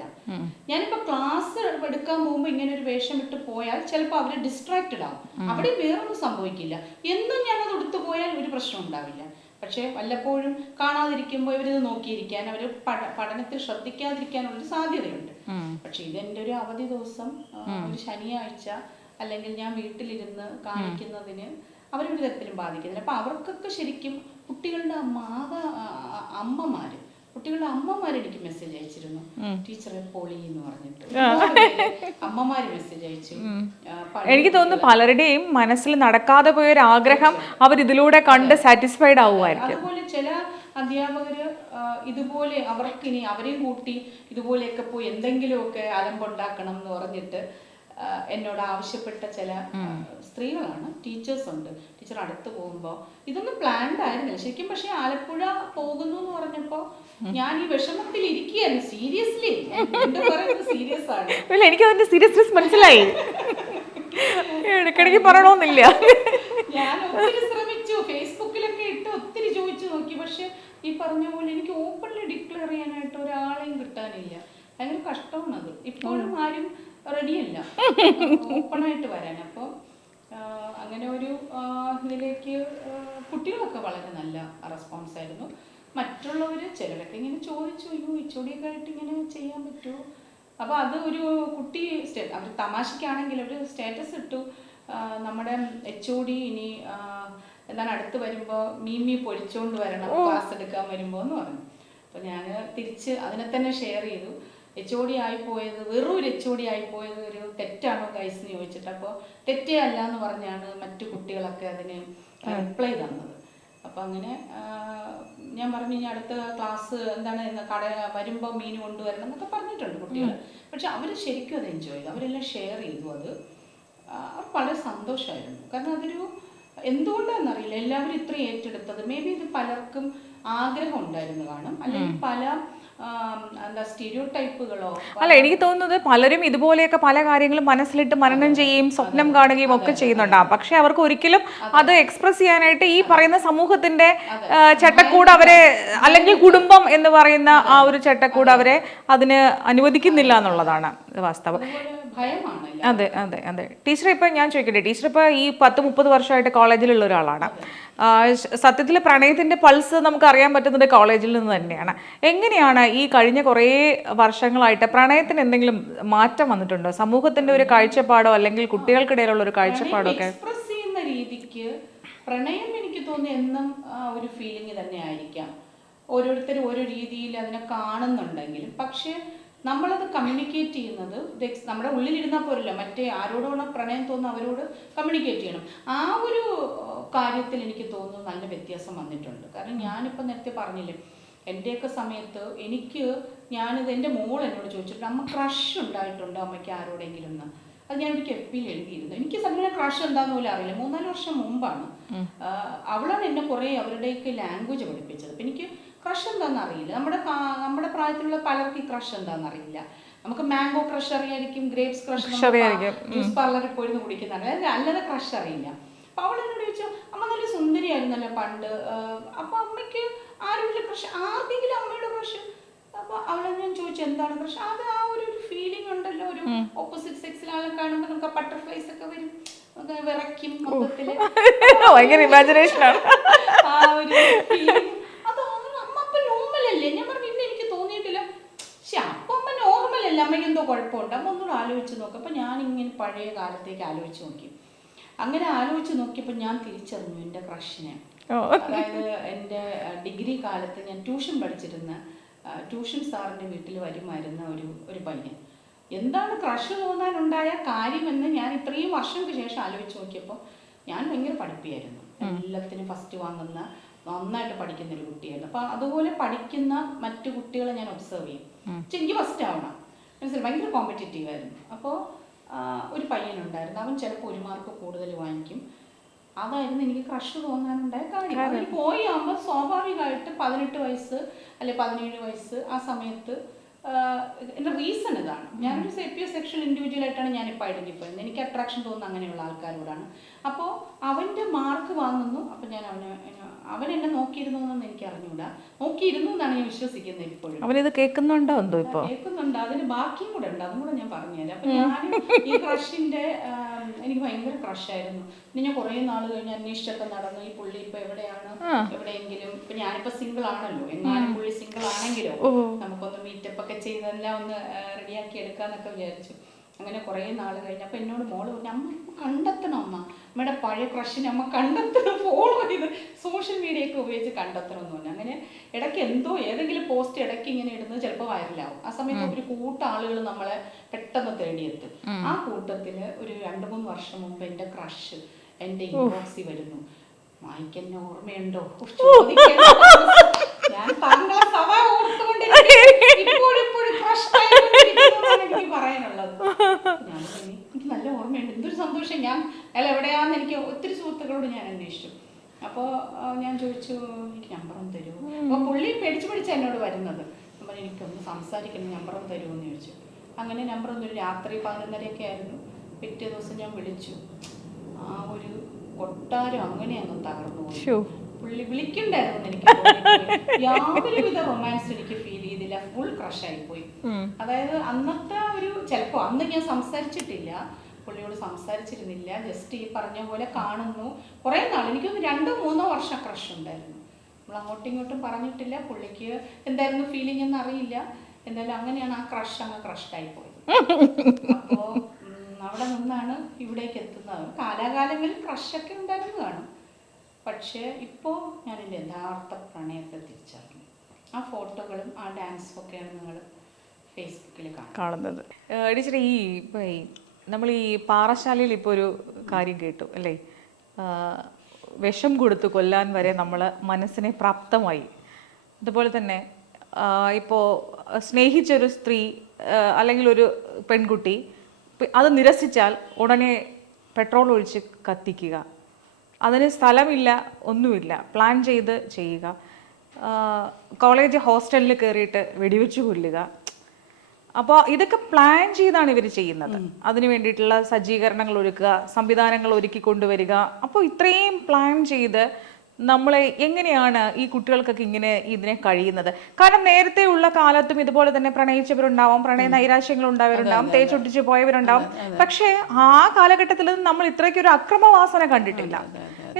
ഞാനിപ്പോ ക്ലാസ് എടുക്കാൻ പോകുമ്പോ ഇങ്ങനെ ഒരു വേഷം ഇട്ട് പോയാൽ ചിലപ്പോൾ അവര് ഡിസ്ട്രാക്റ്റഡ് ആവും. അവിടെ വേറൊന്നും സംഭവിക്കില്ല. എന്നും ഞാനത് എടുത്തു പോയാൽ ഒരു പ്രശ്നം ഉണ്ടാവില്ല. പക്ഷെ വല്ലപ്പോഴും കാണാതിരിക്കുമ്പോൾ ഇവരിത് നോക്കിയിരിക്കാൻ, അവർ പഠനത്തിൽ ശ്രദ്ധിക്കാതിരിക്കാനുള്ളൊരു സാധ്യതയുണ്ട്. പക്ഷെ ഇതെന്റെ ഒരു അവധി ദിവസം, ഒരു ശനിയാഴ്ച അല്ലെങ്കിൽ ഞാൻ വീട്ടിലിരുന്ന് കാണിക്കുന്നതിന് അവരൊരു തരത്തിലും ബാധിക്കുന്നില്ല. അപ്പൊ അവർക്കൊക്കെ ശരിക്കും കുട്ടികളുടെ അമ്മമാര് എനിക്ക് മെസ്സേജ് അയച്ചിരുന്നു, ടീച്ചറെ പൊളി എന്ന് പറഞ്ഞിട്ട് അമ്മമാര് മെസ്സേജ് അയച്ചു. എനിക്ക് തോന്നുന്നു പലരുടെയും മനസ്സിൽ നടക്കാതെ പോയൊരു ആഗ്രഹം അവർ ഇതിലൂടെ കണ്ട് സാറ്റിസ്ഫൈഡ് ആവുമായിരിക്കും. അതുപോലെ ചില അധ്യാപകര് ഇതുപോലെ അവർക്കിനി അവരെയും കൂട്ടി ഇതുപോലെയൊക്കെ പോയി എന്തെങ്കിലുമൊക്കെ അലമ്പുണ്ടാക്കണം എന്ന് പറഞ്ഞിട്ട് എന്നോട് ആവശ്യപ്പെട്ട ചില സ്ത്രീകളാണ്, ടീച്ചേഴ്സ് ഉണ്ട്. ടീച്ചർ അടുത്ത് പോകുമ്പോൾ ഇതൊന്നും പ്ലാൻഡ് ആയിരുന്നില്ല ശരിക്കും. പക്ഷെ ആലപ്പുഴ പോകുന്നു എന്ന് പറഞ്ഞപ്പോ ഞാൻ ഈ വിഷമത്തിൽ ഇരിക്കുകയായിരുന്നു. സീരിയസ്ലി സീരിയസ് ആണ്. എനിക്ക് അതിന്റെ സീരിയസ്നെസ് മനസ്സിലായി. ഇടയ്ക്കിടയ്ക്ക് പറയണമെന്നില്ല. ഞാൻ ഒത്തിരി ശ്രമിച്ചു, ഫേസ്ബുക്കിലൊക്കെ ഇട്ട് ഒത്തിരി ചോദിച്ചു നോക്കി. പക്ഷെ ഈ പറഞ്ഞ പോലെ എനിക്ക് ഓപ്പൺലി ഡിക്ലെയർ ചെയ്യാനായിട്ട് ഒരാളെയും കിട്ടാനില്ല. ഭയങ്കര കഷ്ടമാണത്. ഇപ്പോഴും ആരും റെഡിയല്ല ഓപ്പണായിട്ട് വരാൻ. അപ്പോൾ അങ്ങനെ ഒരു ഇതിലേക്ക് കുട്ടികളൊക്കെ വളരെ നല്ല റെസ്പോൺസ് ആയിരുന്നു. മറ്റുള്ളവർ ചിലരൊക്കെ ഇങ്ങനെ ചോദിച്ചു, HOD ആയിട്ട് ഇങ്ങനെ ചെയ്യാൻ പറ്റുമോ? അപ്പോൾ അത് ഒരു കുട്ടി അവർ തമാശക്കാണെങ്കിൽ അവർ സ്റ്റാറ്റസ് ഇട്ടു, നമ്മുടെ HOD ഇനി എന്താണ് അടുത്ത് വരുമ്പോൾ മീമി പൊരിച്ചോണ്ട് വരണം ക്ലാസ് എടുക്കാൻ വരുമ്പോൾ എന്ന് പറഞ്ഞു. അപ്പോൾ ഞാൻ തിരിച്ച് അതിനെ തന്നെ ഷെയർ ചെയ്തു. HOD ആയിപ്പോയത്, വെറും ഒരു HOD ആയിപ്പോയത് ഒരു തെറ്റാണോ ഗൈസ് എന്ന് ചോദിച്ചിട്ട്, അപ്പോൾ തെറ്റേ അല്ല എന്ന് പറഞ്ഞാണ് മറ്റു കുട്ടികളൊക്കെ അതിന് റിപ്ലൈ തന്നത്. അപ്പം അങ്ങനെ ഞാൻ പറഞ്ഞു, ഇനി അടുത്ത ക്ലാസ് എന്താണ് കട വരുമ്പോൾ മീൻ കൊണ്ടുവരണം എന്നൊക്കെ പറഞ്ഞിട്ടുണ്ട് കുട്ടികൾ. പക്ഷെ അവർ ശരിക്കും അത് എൻജോയ് ചെയ്തു, അവരെല്ലാം ഷെയർ ചെയ്തു. അവർക്ക് വളരെ സന്തോഷമായിരുന്നു. കാരണം അതൊരു എന്തുകൊണ്ടാണെന്നറിയില്ല എല്ലാവരും ഇത്രയും ഏറ്റെടുത്തത്. മേ ബി ഇത് പലർക്കും ആഗ്രഹം ഉണ്ടായിരുന്നു കാണും, അല്ലെങ്കിൽ പല അല്ല, എനിക്ക് തോന്നുന്നത് പലരും ഇതുപോലെയൊക്കെ പല കാര്യങ്ങളും മനസ്സിലിട്ട് മനനം ചെയ്യുകയും സ്വപ്നം കാണുകയും ഒക്കെ ചെയ്യുന്നുണ്ടാവും. പക്ഷെ അവർക്ക് ഒരിക്കലും അത് എക്സ്പ്രസ് ചെയ്യാനായിട്ട് ഈ പറയുന്ന സമൂഹത്തിന്റെ ചട്ടക്കൂട് അവരെ, അല്ലെങ്കിൽ കുടുംബം എന്ന് പറയുന്ന ആ ഒരു ചട്ടക്കൂട് അവരെ അതിന് അനുവദിക്കുന്നില്ല എന്നുള്ളതാണ് വാസ്തവം. അതെ അതെ അതെ. ടീച്ചർ ഇപ്പൊ ഞാൻ ചോദിക്കട്ടെ, ടീച്ചർ ഇപ്പൊ ഈ 10-30 വർഷമായിട്ട് കോളേജിലുള്ള ഒരാളാണ്. സത്യത്തിൽ പ്രണയത്തിന്റെ പൾസ് നമുക്ക് അറിയാൻ പറ്റുന്നത് കോളേജിൽ നിന്ന് തന്നെയാണ്. എങ്ങനെയാണ് ഈ കഴിഞ്ഞ കുറേ വർഷങ്ങളായിട്ട് പ്രണയത്തിന് എന്തെങ്കിലും മാറ്റം വന്നിട്ടുണ്ടോ? സമൂഹത്തിന്റെ ഒരു കാഴ്ചപ്പാടോ അല്ലെങ്കിൽ കുട്ടികൾക്കിടയിലുള്ള ഒരു കാഴ്ചപ്പാടോ ഒക്കെ എക്സ്പ്രസ് ചെയ്യുന്ന രീതിക്ക് പ്രണയം എനിക്ക് തോന്നുന്നു എന്നും ഒരു ഫീലിംഗ് തന്നെ ആയിരിക്കാം. ഓരോരുത്തരും ഓരോ രീതിയിൽ അതിനെ കാണുന്നുണ്ടെങ്കിലും പക്ഷെ നമ്മളത് കമ്മ്യൂണിക്കേറ്റ് ചെയ്യുന്നത് നമ്മുടെ ഉള്ളിലിരുന്നാൽ പോരല്ലോ, മറ്റേ ആരോടാണ് പ്രണയം തോന്നുന്നു അവരോട് കമ്മ്യൂണിക്കേറ്റ് ചെയ്യണം. ആ ഒരു കാര്യത്തിൽ എനിക്ക് തോന്നുന്നു നല്ല വ്യത്യാസം വന്നിട്ടുണ്ട്. കാരണം ഞാനിപ്പോൾ നേരത്തെ പറഞ്ഞില്ലേ, എൻ്റെയൊക്കെ സമയത്ത് ഞാനിത് എൻ്റെ മോൾ എന്നോട് ചോദിച്ചിട്ടുണ്ട്, അമ്മ ക്രഷ് ഉണ്ടായിട്ടുണ്ടോ അമ്മയ്ക്ക് ആരോടെങ്കിലും എന്ന്. അത് ഞാൻ എനിക്ക് FB-യിൽ എഴുതിയിരുന്നു. എനിക്ക് സത്യം ക്രഷ് എന്താന്ന് പോലും അറിയില്ല. 3-4 വർഷം മുമ്പാണ് അവളാണ് എന്നെ കുറേ അവരുടെയൊക്കെ ലാംഗ്വേജ് പഠിപ്പിച്ചത്. അപ്പം എനിക്ക് ക്രഷ് എന്താണെന്ന് അറിയില്ല. നമ്മുടെ പ്രായത്തിലുള്ള പലർക്ക് ഈ ക്രഷ് എന്താണെന്ന് അറിയില്ല. നമുക്ക് മാംഗോ ക്രഷ് അറിയായിരിക്കും, ഗ്രേപ്സ് ക്രഷ് ജ്യൂസ് പാർലറിൽ പോയിരുന്ന് കുടിക്കുന്നതാണ്, അല്ലാതെ ക്രഷ് അറിയില്ല. അപ്പൊ അവൾ എന്നോട് ചോദിച്ചു, അമ്മ നല്ല സുന്ദരിയായിരുന്നല്ലോ പണ്ട്, അപ്പൊ അമ്മയ്ക്ക് ആരുടെ ക്രഷ്, ആർക്കെങ്കിലും അമ്മയുടെ ക്രഷ്? അപ്പൊ അവളെ ഞാൻ ചോദിച്ചു എന്താണ് ക്രഷ്? അത് ആ ഒരു ഫീലിംഗ് ഉണ്ടല്ലോ, ഒരു ഓപ്പോസിറ്റ് സെക്സിലാളെ കാണുമ്പോൾ നമുക്ക് ബട്ടർഫ്ലൈസ് ഒക്കെ വരും, വിറയ്ക്കും മൊത്തത്തില്, ഭയങ്കര ഇമാജിനേഷൻ ആണ് ആ ഒരു ഫീലിംഗ്. ഞാൻ പറഞ്ഞു ഇന്ന് എനിക്ക് തോന്നിയിട്ടില്ല. പക്ഷെ അപ്പൊ അമ്മ നോർമൽ അല്ല, അമ്മയ്ക്ക് എന്തോ കുഴപ്പമുണ്ട്. അമ്മ ഒന്നുകൂടെ ആലോചിച്ച് നോക്കും. അപ്പൊ ഞാനിങ്ങനെ പഴയ കാലത്തേക്ക് ആലോചിച്ച് നോക്കി. അങ്ങനെ ആലോചിച്ച് നോക്കിയപ്പോൾ ഞാൻ തിരിച്ചറിഞ്ഞു എൻ്റെ ക്രഷിനെ. അതായത് എൻ്റെ ഡിഗ്രി കാലത്ത് ഞാൻ ട്യൂഷൻ പഠിച്ചിരുന്ന ട്യൂഷൻ സാറിൻ്റെ വീട്ടിൽ വരുമായിരുന്ന ഒരു പയ്യൻ. എന്താണ് ക്രഷ് തോന്നാനുണ്ടായ കാര്യമെന്ന് ഞാൻ ഇത്രയും വർഷങ്ങൾക്ക് ശേഷം ആലോചിച്ച് നോക്കിയപ്പോൾ ഞാൻ ഭയങ്കര പഠിപ്പിയായിരുന്നു. എല്ലാത്തിനും ഫസ്റ്റ് വാങ്ങുന്ന, നന്നായിട്ട് പഠിക്കുന്ന ഒരു കുട്ടിയായിരുന്നു. അപ്പോൾ അതുപോലെ പഠിക്കുന്ന മറ്റു കുട്ടികളെ ഞാൻ ഒബ്സർവ് ചെയ്യും. പക്ഷെ എനിക്ക് ഫസ്റ്റ് ആവണം, മനസ്സിലായി, ഭയങ്കര കോമ്പറ്റീറ്റീവ് ആയിരുന്നു. അപ്പോൾ ഒരു പയ്യനുണ്ടായിരുന്നു, അവൻ ചിലപ്പോൾ 1 മാർക്ക് കൂടുതൽ വാങ്ങിക്കും. അതായിരുന്നു എനിക്ക് ക്രഷ് തോന്നാനുണ്ടായ കാര്യം. അതിൽ പോയി ആകുമ്പോൾ സ്വാഭാവികമായിട്ട് 18 വയസ്സ് അല്ലെ 17 വയസ്സ് ആ സമയത്ത് എൻ്റെ റീസൺ ഇതാണ്. ഞാനൊരു സെപ്പിയോ സെക്ഷൽ ഇൻഡിവിജ്വൽ ആയിട്ടാണ് ഞാനിപ്പോൾ ഐഡൻറ്റിഫൈ ചെയ്യുന്നത്. എനിക്ക് അട്രാക്ഷൻ തോന്നുന്ന അങ്ങനെയുള്ള ആൾക്കാരോടാണ്. അപ്പോൾ അവൻ്റെ മാർക്ക് വാങ്ങുന്നു. അപ്പോൾ ഞാൻ അവൻ എന്നെ നോക്കിയിരുന്നു എന്നൊന്നും എനിക്ക് അറിഞ്ഞൂടാ. നോക്കിയിരുന്നു എന്നാണ് ഞാൻ വിശ്വസിക്കുന്നത് ഇപ്പോഴും. അവനിത് കേൾക്കുന്നുണ്ടോ എന്തോ ഇപ്പൊ? കേൾക്കുന്നുണ്ട്. അതിന് ബാക്കിയും കൂടെ ഉണ്ട്, അതും കൂടെ ഞാൻ പറഞ്ഞുതരാം. അപ്പൊ ഞാൻ ഈ ക്രഷിന്റെ എനിക്ക് ഭയങ്കര ക്രഷായിരുന്നു. പിന്നെ ഞാൻ കുറെ നാൾ കഴിഞ്ഞ് അന്വേഷിച്ചൊക്കെ നടന്നു, ഈ പുള്ളി ഇപ്പൊ എവിടെയാണ്, എവിടെയെങ്കിലും. ഇപ്പൊ ഞാനിപ്പോ സിംഗിൾ ആണല്ലോ, എങ്ങാനും പുള്ളി സിംഗിൾ ആണെങ്കിലോ നമുക്കൊന്ന് മീറ്റപ്പ് ഒക്കെ ചെയ്തെല്ലാം ഒന്ന് റെഡിയാക്കി എടുക്കാന്നൊക്കെ വിചാരിച്ചു. അങ്ങനെ കുറേ നാൾ കഴിഞ്ഞപ്പോൾ എന്നോട് മോള് പറഞ്ഞു, അമ്മ കണ്ടെത്തണം, അമ്മയുടെ പഴയ ക്രഷിനെ അമ്മ കണ്ടെത്തണം, ഫോളോ ചെയ്ത് സോഷ്യൽ മീഡിയ ഒക്കെ ഉപയോഗിച്ച് കണ്ടെത്തണം എന്ന് പറഞ്ഞു. അങ്ങനെ ഇടയ്ക്ക് എന്തോ ഏതെങ്കിലും പോസ്റ്റ് ഇടയ്ക്ക് ഇങ്ങനെ ഇടുന്നത് ചിലപ്പോൾ വൈറലാവും. ആ സമയത്ത് ഒരു കൂട്ടം ആളുകൾ നമ്മളെ പെട്ടെന്ന് തേടിയെത്തും. ആ കൂട്ടത്തിൽ ഒരു 2-3 വർഷം മുമ്പ് എൻ്റെ ക്രഷ് എൻ്റെ ഇൻബോക്സിൽ വരുന്നു. വായിക്കെന്നെ ഓർമ്മയുണ്ടോ? ഞാൻ താങ്കളെ സഭ എനിക്ക് പറയാനുള്ളത്. എനിക്ക് നല്ല ഓർമ്മയുണ്ട്, എന്തൊരു സന്തോഷം. ഞാൻ അയാൾ എവിടെയാന്ന് എനിക്ക് ഒത്തിരി സുഹൃത്തുക്കളോട് ഞാൻ അന്വേഷിച്ചു. അപ്പോൾ ഞാൻ ചോദിച്ചു, എനിക്ക് നമ്പറൊന്ന് തരുമോ? അപ്പോൾ പുള്ളി പേടിച്ച് എന്നോട് വരുന്നത്. അപ്പോൾ എനിക്കൊന്ന് സംസാരിക്കണം, നമ്പറൊന്ന് തരുമോ എന്ന് ചോദിച്ചു. അങ്ങനെ നമ്പറൊന്നൊരു രാത്രി 11:30 ആയിരുന്നു. പിറ്റേ ദിവസം ഞാൻ വിളിച്ചു. ആ ഒരു കൊട്ടാരം അങ്ങനെ അങ്ങ് തകർന്നു പോയി. പുള്ളി വിളിക്കണ്ടായിരുന്നു എനിക്ക്. യാതൊരുവിധ റൊമാൻസ് എനിക്ക് ഫീൽ ചെയ്തില്ല, ഫുൾ ക്രഷായി പോയി. അതായത് അന്നത്തെ ഒരു, ചിലപ്പോൾ അന്ന് ഞാൻ സംസാരിച്ചിട്ടില്ല, പുള്ളിയോട് സംസാരിച്ചിരുന്നില്ല, ജസ്റ്റ് ഈ പറഞ്ഞ പോലെ കാണുന്നു. കുറേ നാൾ, എനിക്കൊന്ന് 2-3 വർഷം ക്രഷ് ഉണ്ടായിരുന്നു. നമ്മൾ അങ്ങോട്ടും ഇങ്ങോട്ടും പറഞ്ഞിട്ടില്ല. പുള്ളിക്ക് എന്തായിരുന്നു ഫീലിംഗ് എന്ന് അറിയില്ല. എന്തായാലും അങ്ങനെയാണ് ആ ക്രഷ് അങ്ങ് ക്രഷായി പോയത്. അപ്പോൾ അവിടെ നിന്നാണ് ഇവിടേക്ക് എത്തുന്നത്. കാലാകാലങ്ങളിൽ ക്രഷൊക്കെ ഉണ്ടായിരുന്നു കാണും. പക്ഷേ ഇപ്പോൾ ഞാൻ എൻ്റെ യഥാർത്ഥ പ്രണയത്തെ തിരിച്ചറിഞ്ഞു. ആ ഫോട്ടോകളും ആ ഡാൻസും ഒക്കെയാണ് നിങ്ങൾ ഫേസ്ബുക്കിൽ കാണുന്നത്. ടീച്ചർ, ഈ നമ്മൾ ഈ പാറശാലയിൽ ഇപ്പോൾ ഒരു കാര്യം കേട്ടു അല്ലേ, വിഷം കൊടുത്ത് കൊല്ലാൻ വരെ നമ്മൾ മനസ്സിനെ പ്രാപ്തമായി. അതുപോലെ തന്നെ ഇപ്പോൾ സ്നേഹിച്ചൊരു സ്ത്രീ അല്ലെങ്കിൽ ഒരു പെൺകുട്ടി അത് നിരസിച്ചാൽ ഉടനെ പെട്രോൾ ഒഴിച്ച് കത്തിക്കുക, അതിന് സ്ഥലമില്ല, ഒന്നുമില്ല, പ്ലാൻ ചെയ്ത് ചെയ്യുക, കോളേജ് ഹോസ്റ്റലിൽ കയറിയിട്ട് വെടിവെച്ച് കൊല്ലുക. അപ്പോൾ ഇതൊക്കെ പ്ലാൻ ചെയ്താണ് ഇവർ ചെയ്യുന്നത്. അതിന് വേണ്ടിയിട്ടുള്ള സജ്ജീകരണങ്ങൾ ഒരുക്കുക, സംവിധാനങ്ങൾ ഒരുക്കി കൊണ്ടുവരിക. അപ്പോൾ ഇത്രയും പ്ലാൻ ചെയ്ത് നമ്മളെ എങ്ങനെയാണ് ഈ കുട്ടികൾക്കൊക്കെ ഇങ്ങനെ ഇതിനെ കഴിയുന്നത്? കാരണം നേരത്തെ ഉള്ള കാലത്തും ഇതുപോലെ തന്നെ പ്രണയിച്ചവരുണ്ടാവും, പ്രണയ നൈരാശ്യങ്ങൾ ഉണ്ടായവരുണ്ടാവും, തേച്ചൊട്ടിച്ച് പോയവരുണ്ടാവും. പക്ഷേ ആ കാലഘട്ടത്തിൽ നമ്മൾ ഇത്രയ്ക്കൊരു അക്രമവാസന കണ്ടിട്ടില്ല.